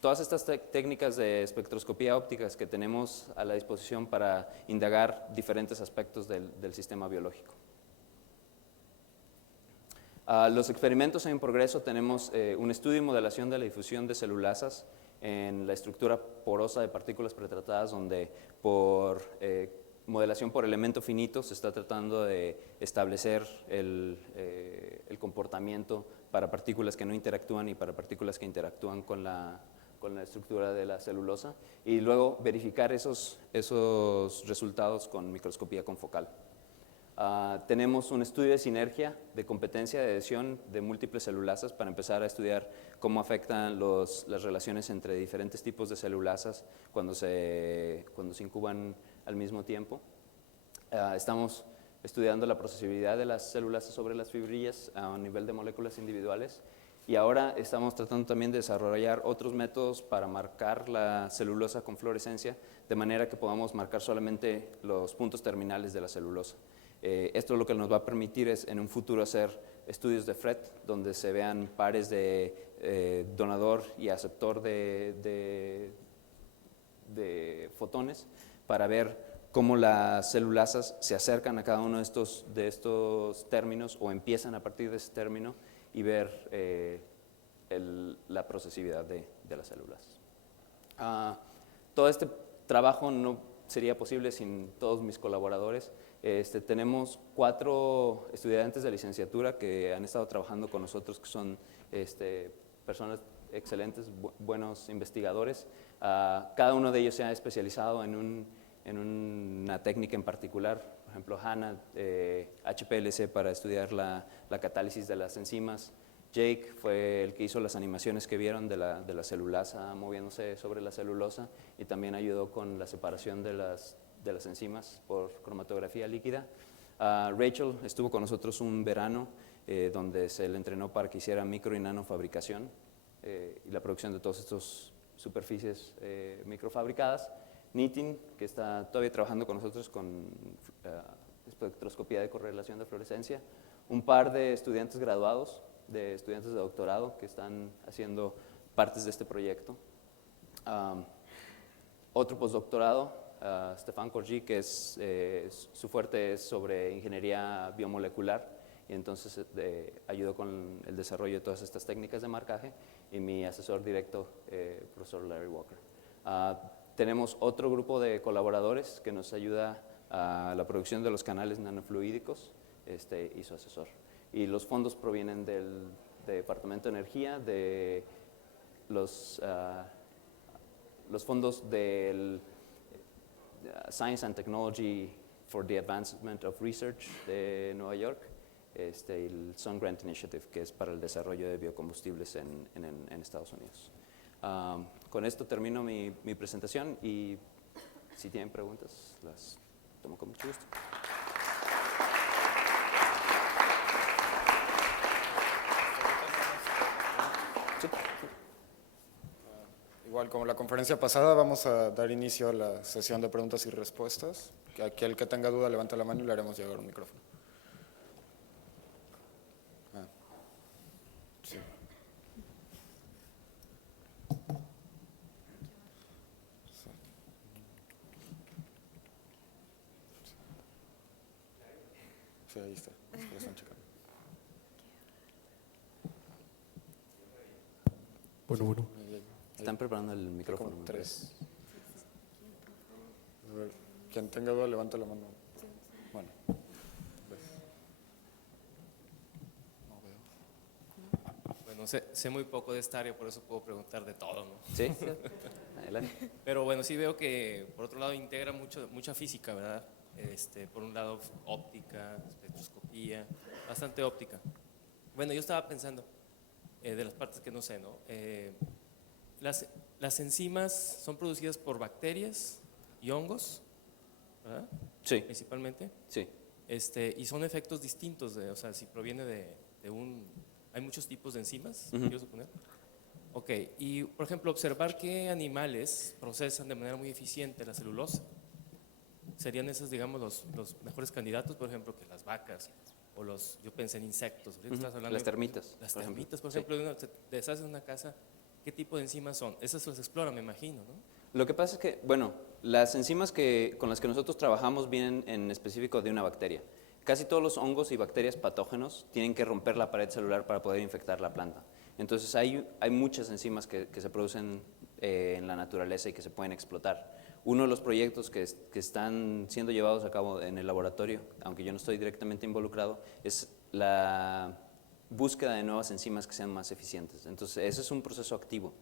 todas estas técnicas de espectroscopía ópticas que tenemos a la disposición para indagar diferentes aspectos del sistema biológico. Los experimentos en progreso tenemos un estudio y modelación de la difusión de celulasas en la estructura porosa de partículas pretratadas, donde por modelación por elemento finito se está tratando de establecer el comportamiento para partículas que no interactúan y para partículas que interactúan con la estructura de la celulosa, y luego verificar esos resultados con microscopía confocal. Tenemos un estudio de sinergia, de competencia de adhesión de múltiples celulasas para empezar a estudiar cómo afectan las relaciones entre diferentes tipos de celulasas cuando se incuban al mismo tiempo. Estamos estudiando la procesabilidad de las celulasas sobre las fibrillas a nivel de moléculas individuales, y ahora estamos tratando también de desarrollar otros métodos para marcar la celulosa con fluorescencia, de manera que podamos marcar solamente los puntos terminales de la celulosa. Esto lo que nos va a permitir es en un futuro hacer estudios de FRET, donde se vean pares de donador y aceptor de fotones, para ver cómo las celulasas se acercan a cada uno de estos términos o empiezan a partir de ese término, y ver la procesividad de las células. Todo este trabajo no sería posible sin todos mis colaboradores. Tenemos 4 estudiantes de licenciatura que han estado trabajando con nosotros, que son personas excelentes, buenos investigadores. Cada uno de ellos se ha especializado en una técnica en particular. Por ejemplo, Hannah, HPLC para estudiar la catálisis de las enzimas. Jake fue el que hizo las animaciones que vieron de la celulasa moviéndose sobre la celulosa, y también ayudó con la separación de las enzimas por cromatografía líquida. Rachel estuvo con nosotros un verano donde se le entrenó para que hiciera micro y nanofabricación y la producción de todas estas superficies microfabricadas. Nitin, que está todavía trabajando con nosotros con espectroscopía de correlación de fluorescencia. Un par de estudiantes graduados, de estudiantes de doctorado que están haciendo partes de este proyecto. Otro postdoctorado, Stefan Corgi, que su fuerte es sobre ingeniería biomolecular, y entonces ayudó con el desarrollo de todas estas técnicas de marcaje, y mi asesor directo, profesor Larry Walker. Tenemos otro grupo de colaboradores que nos ayuda a la producción de los canales nanofluídicos, y su asesor. Y los fondos provienen del Departamento de Energía, de los fondos del Science and Technology for the Advancement of Research de Nueva York, y el Sun Grant Initiative, que es para el desarrollo de biocombustibles en Estados Unidos. Con esto termino mi presentación, y si tienen preguntas, las tomo con mucho gusto. Sí. Igual como la conferencia pasada, vamos a dar inicio a la sesión de preguntas y respuestas. Aquel que tenga duda levanta la mano y le haremos llegar un micrófono. Sí. Sí, ahí está. Lo están checando. Bueno. Están preparando el micrófono. Como 3. A ver, quien tenga duda levanta la mano. Bueno. Bueno, sé muy poco de esta área, por eso puedo preguntar de todo, ¿no? Sí, adelante. Pero bueno, sí veo que por otro lado integra mucha física, ¿verdad? Por un lado óptica, espectroscopía, bastante óptica. Bueno, yo estaba pensando de las partes que no sé, ¿no? Las enzimas son producidas por bacterias y hongos, ¿verdad? Sí, Principalmente. sí. Y son efectos distintos, o sea, si proviene de un... Hay muchos tipos de enzimas, quiero suponer. Ok, y por ejemplo, observar qué animales procesan de manera muy eficiente la celulosa. ¿Serían esos, digamos, los mejores candidatos, por ejemplo, que las vacas? O yo pensé en insectos. Ahorita estás hablando Las termitas. Las termitas, por ejemplo, te deshaces una casa, ¿qué tipo de enzimas son? Esas las explora, me imagino, ¿no? Lo que pasa es que, bueno, las enzimas con las que nosotros trabajamos vienen en específico de una bacteria. casi todos los hongos y bacterias patógenos tienen que romper la pared celular para poder infectar la planta. Entonces hay muchas enzimas que se producen en la naturaleza y que se pueden explotar. Uno de los proyectos que están siendo llevados a cabo en el laboratorio, aunque yo no estoy directamente involucrado, es la búsqueda de nuevas enzimas que sean más eficientes. Entonces, ese es un proceso activo.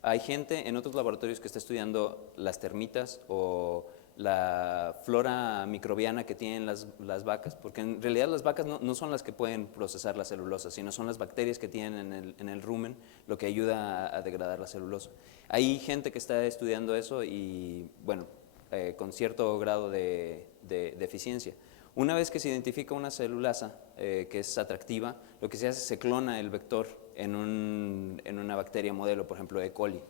Hay gente en otros laboratorios que está estudiando las termitas o la flora microbiana que tienen las vacas, porque en realidad las vacas no son las que pueden procesar la celulosa, sino son las bacterias que tienen en el rumen lo que ayuda a degradar la celulosa. Hay gente que está estudiando eso y, bueno, con cierto grado de eficiencia. Una vez que se identifica una celulasa que es atractiva, lo que se hace es se clona el vector en una bacteria modelo, por ejemplo E. coli,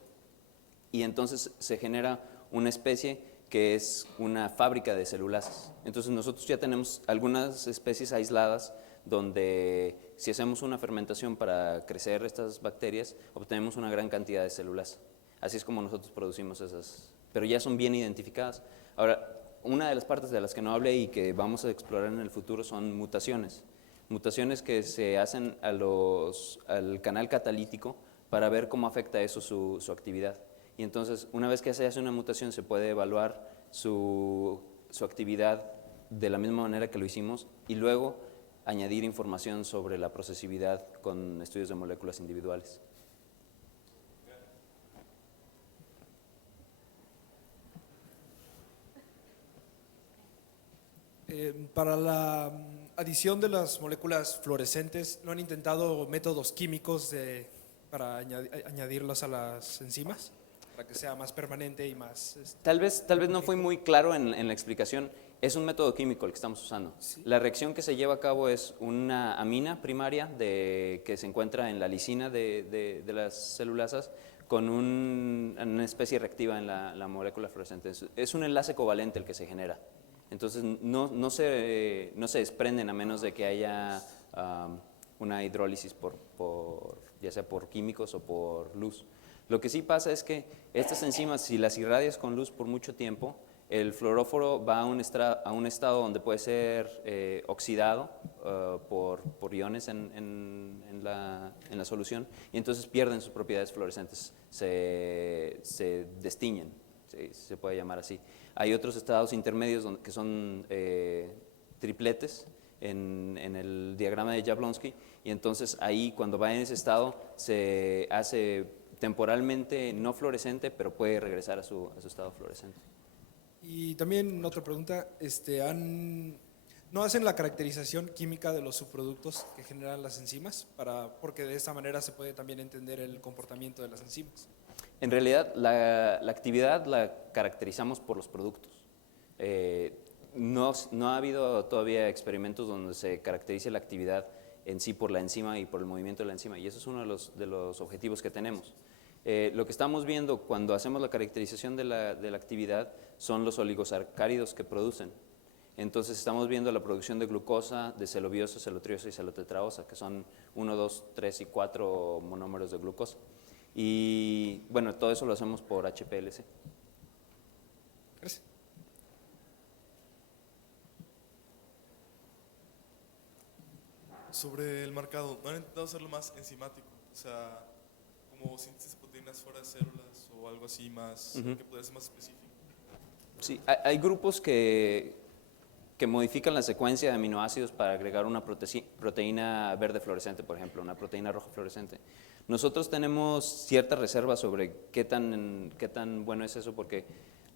y entonces se genera una especie que es una fábrica de celulasas. Entonces nosotros ya tenemos algunas especies aisladas donde si hacemos una fermentación para crecer estas bacterias, obtenemos una gran cantidad de celulasa. Así es como nosotros producimos esas, pero ya son bien identificadas. Ahora, una de las partes de las que no hablé y que vamos a explorar en el futuro son mutaciones. Mutaciones que se hacen al canal catalítico para ver cómo afecta eso su actividad. Y entonces, una vez que se hace una mutación, se puede evaluar su actividad de la misma manera que lo hicimos y luego añadir información sobre la procesividad con estudios de moléculas individuales. Para la adición de las moléculas fluorescentes, ¿no han intentado métodos químicos para añadirlas a las enzimas? Para que sea más permanente y más... Tal vez no fui muy claro en la explicación. Es un método químico el que estamos usando. Sí. La reacción que se lleva a cabo es una amina primaria que se encuentra en la lisina de las celulasas con una especie reactiva en la molécula fluorescente. Es un enlace covalente el que se genera. Entonces no se desprenden a menos de que haya una hidrólisis ya sea por químicos o por luz. Lo que sí pasa es que estas enzimas, si las irradias con luz por mucho tiempo, el fluoróforo va a un estado donde puede ser oxidado por iones en la solución y entonces pierden sus propiedades fluorescentes, se destiñen, se puede llamar así. Hay otros estados intermedios que son tripletes en el diagrama de Jablonski y entonces ahí cuando va en ese estado se hace temporalmente no fluorescente, pero puede regresar a su estado fluorescente. Y también otra pregunta, ¿no hacen la caracterización química de los subproductos que generan las enzimas? Porque de esta manera se puede también entender el comportamiento de las enzimas. En realidad, la actividad la caracterizamos por los productos. No ha habido todavía experimentos donde se caracterice la actividad en sí por la enzima y por el movimiento de la enzima, y eso es uno de los objetivos que tenemos. Lo que estamos viendo cuando hacemos la caracterización de la actividad son los oligosacáridos que producen. Entonces estamos viendo la producción de glucosa, de celobiosa, celotriosa y celotetraosa, que son 1, 2, 3 y 4 monómeros de glucosa. Y bueno, todo eso lo hacemos por HPLC. Gracias. Sobre el marcado, ¿no han intentado hacerlo más enzimático? O sea, como síntesis de proteínas fuera de células o algo así más, que pueda ser más específico. Sí, hay grupos que modifican la secuencia de aminoácidos para agregar una proteína verde fluorescente, por ejemplo, una proteína roja fluorescente. Nosotros tenemos cierta reserva sobre qué tan bueno es eso, porque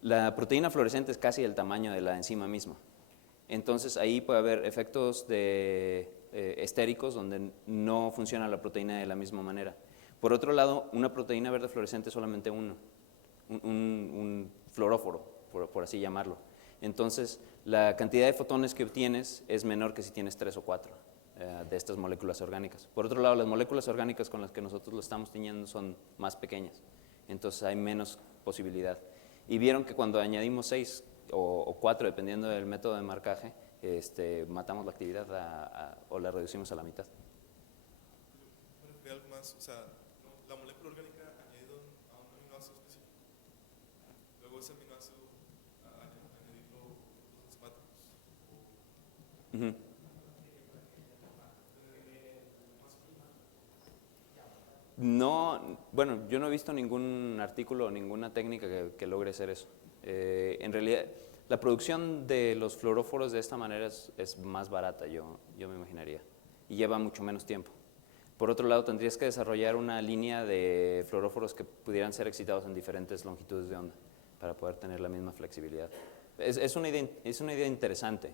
la proteína fluorescente es casi el tamaño de la enzima misma. Entonces ahí puede haber efectos estéricos donde no funciona la proteína de la misma manera. Por otro lado, una proteína verde fluorescente es solamente un fluoróforo, por así llamarlo. Entonces, la cantidad de fotones que obtienes es menor que si tienes 3 o 4 de estas moléculas orgánicas. Por otro lado, las moléculas orgánicas con las que nosotros lo estamos tiñendo son más pequeñas, entonces hay menos posibilidad. Y vieron que cuando añadimos 6 o 4, dependiendo del método de marcaje, matamos la actividad o la reducimos a la mitad. Me refería a algo más, o sea, la molécula orgánica añadido a un aminoácido específico. Luego ese aminoácido añadirlo a los enzimáticos. No, bueno, yo no he visto ningún artículo o ninguna técnica que logre hacer eso. En realidad, la producción de los fluoróforos de esta manera es más barata, yo me imaginaría, y lleva mucho menos tiempo. Por otro lado, tendrías que desarrollar una línea de fluoróforos que pudieran ser excitados en diferentes longitudes de onda para poder tener la misma flexibilidad. Es una idea interesante.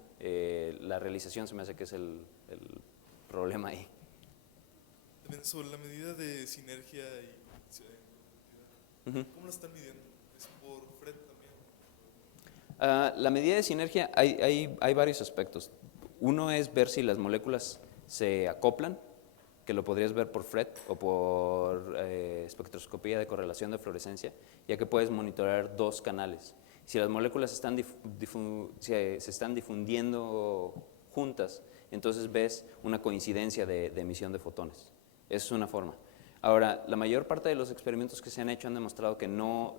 La realización se me hace que es el problema ahí. También sobre la medida de sinergia y ¿cómo la están midiendo? ¿Es por FRET también? La medida de sinergia, hay varios aspectos. Uno es ver si las moléculas se acoplan, que lo podrías ver por FRET o por espectroscopía de correlación de fluorescencia, ya que puedes monitorear dos canales. Si las moléculas se están difundiendo juntas, entonces ves una coincidencia de emisión de fotones. Esa es una forma. Ahora, la mayor parte de los experimentos que se han hecho han demostrado que no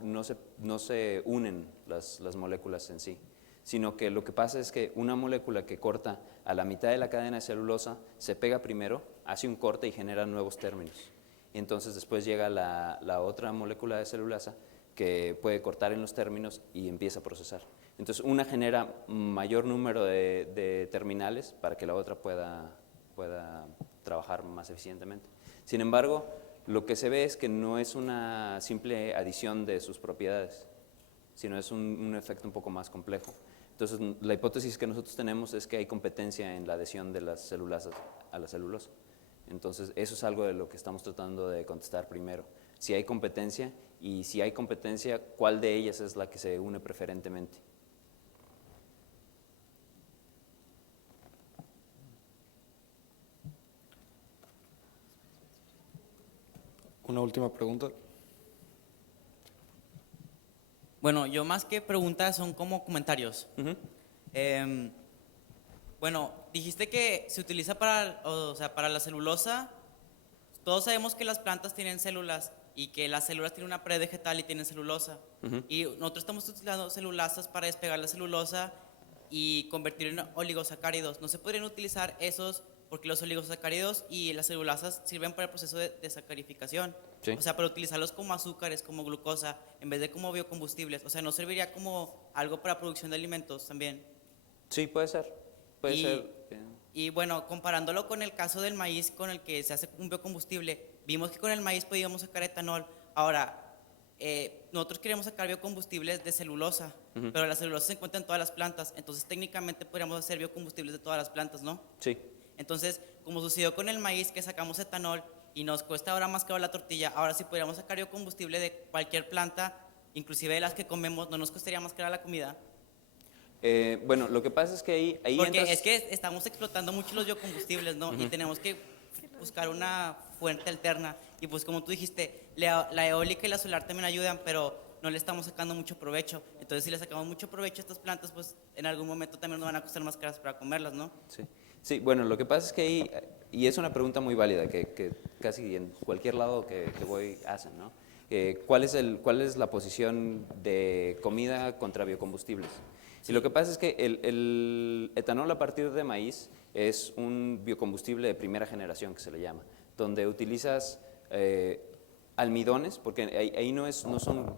se unen las moléculas en sí, sino que lo que pasa es que una molécula que corta a la mitad de la cadena de celulosa se pega primero, hace un corte y genera nuevos términos. Y entonces después llega la otra molécula de celulosa que puede cortar en los términos y empieza a procesar. Entonces una genera mayor número de terminales para que la otra pueda trabajar más eficientemente. Sin embargo, lo que se ve es que no es una simple adición de sus propiedades, sino es un efecto un poco más complejo. Entonces, la hipótesis que nosotros tenemos es que hay competencia en la adhesión de las celulasas a la celulosa. Entonces, eso es algo de lo que estamos tratando de contestar primero. Si hay competencia, y si hay competencia, ¿cuál de ellas es la que se une preferentemente? Una última pregunta. Bueno, yo más que preguntas son como comentarios. Bueno, dijiste que se utiliza para la celulosa. Todos sabemos que las plantas tienen células y que las células tienen una pared vegetal y tienen celulosa. Y nosotros estamos utilizando celulasas para despegar la celulosa y convertir en oligosacáridos. ¿No se podrían utilizar esos? Porque los oligosacáridos y las celulasas sirven para el proceso de sacarificación. Sí. O sea, para utilizarlos como azúcares, como glucosa, en vez de como biocombustibles. O sea, ¿no serviría como algo para producción de alimentos también? Sí, puede ser. Puede ser. Y bueno, comparándolo con el caso del maíz con el que se hace un biocombustible, vimos que con el maíz podíamos sacar etanol. Ahora, nosotros queremos sacar biocombustibles de celulosa, pero la celulosa se encuentra en todas las plantas, entonces técnicamente podríamos hacer biocombustibles de todas las plantas, ¿no? Sí. Entonces, como sucedió con el maíz, que sacamos etanol y nos cuesta ahora más caro la tortilla, ahora si pudiéramos sacar biocombustible de cualquier planta, inclusive de las que comemos, ¿no nos costaría más cara la comida? Bueno, lo que pasa es que ahí Porque entras... es que estamos explotando mucho los biocombustibles, ¿no? Y tenemos que buscar una fuente alterna. Y pues como tú dijiste, la eólica y la solar también ayudan, pero no le estamos sacando mucho provecho. Entonces, si le sacamos mucho provecho a estas plantas, pues en algún momento también nos van a costar más caras para comerlas, ¿no? Sí. Sí, bueno, lo que pasa es que ahí, y es una pregunta muy válida, que casi en cualquier lado que voy hacen, ¿no? ¿Cuál es la posición de comida contra biocombustibles? Sí. Y lo que pasa es que el etanol a partir de maíz es un biocombustible de primera generación, que se le llama, donde utilizas almidones, porque ahí no son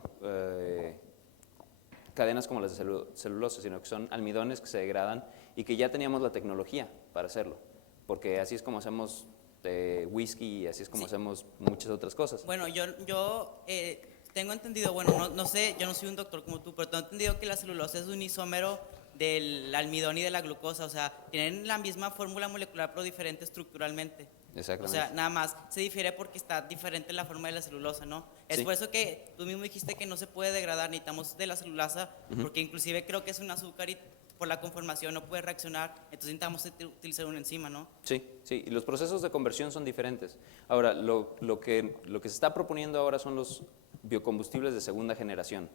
cadenas como las de celulosa, sino que son almidones que se degradan y que ya teníamos la tecnología para hacerlo, porque así es como hacemos whisky y así es como hacemos muchas otras cosas. Bueno, yo tengo entendido, bueno, no sé, yo no soy un doctor como tú, pero tengo entendido que la celulosa es un isómero del almidón y de la glucosa, o sea, tienen la misma fórmula molecular pero diferente estructuralmente. Exactamente. O sea, nada más se difiere porque está diferente la forma de la celulosa, ¿no? Es Sí. por eso que tú mismo dijiste que no se puede degradar, necesitamos de la celulosa, porque inclusive creo que es un azúcar y por la conformación no puede reaccionar, entonces necesitamos utilizar una enzima, ¿no? Sí, sí, y los procesos de conversión son diferentes. Ahora, lo que se está proponiendo ahora son los biocombustibles de segunda generación.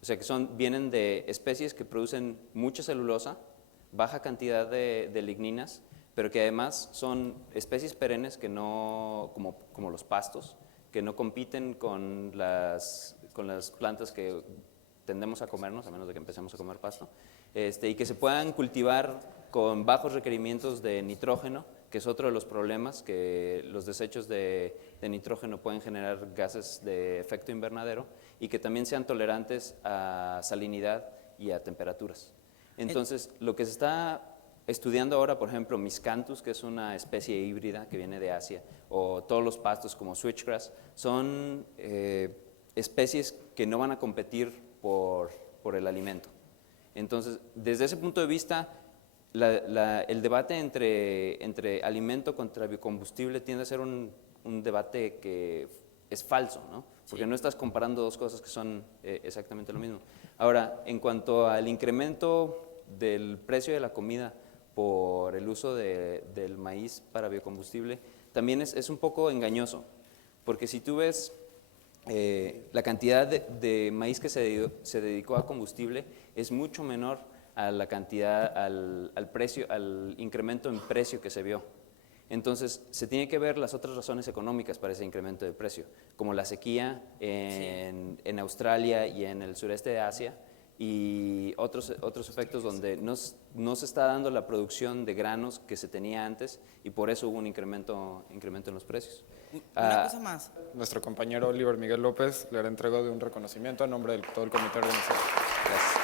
O sea, que vienen de especies que producen mucha celulosa, baja cantidad de ligninas, pero que además son especies perennes que no, como los pastos, que no compiten con las plantas que tendemos a comernos, a menos de que empecemos a comer pasto, y que se puedan cultivar con bajos requerimientos de nitrógeno, que es otro de los problemas, que los desechos de nitrógeno pueden generar gases de efecto invernadero y que también sean tolerantes a salinidad y a temperaturas. Entonces, lo que se está estudiando ahora, por ejemplo, Miscanthus, que es una especie híbrida que viene de Asia, o todos los pastos como switchgrass, son especies que no van a competir por el alimento. Entonces, desde ese punto de vista, el debate entre alimento contra biocombustible tiende a ser un debate que es falso, ¿no? Porque no estás comparando dos cosas que son exactamente lo mismo. Ahora, en cuanto al incremento del precio de la comida por el uso del maíz para biocombustible, también es un poco engañoso, porque si tú ves la cantidad de maíz que se dedicó a combustible es mucho menor a la cantidad, al precio, al incremento en precio que se vio. Entonces, se tiene que ver las otras razones económicas para ese incremento de precio, como la sequía en Australia y en el sureste de Asia, y otros efectos donde no se está dando la producción de granos que se tenía antes, y por eso hubo un incremento en los precios. Una cosa más. Nuestro compañero Oliver Miguel López le hará entrega de un reconocimiento a nombre de todo el comité organizador. Gracias.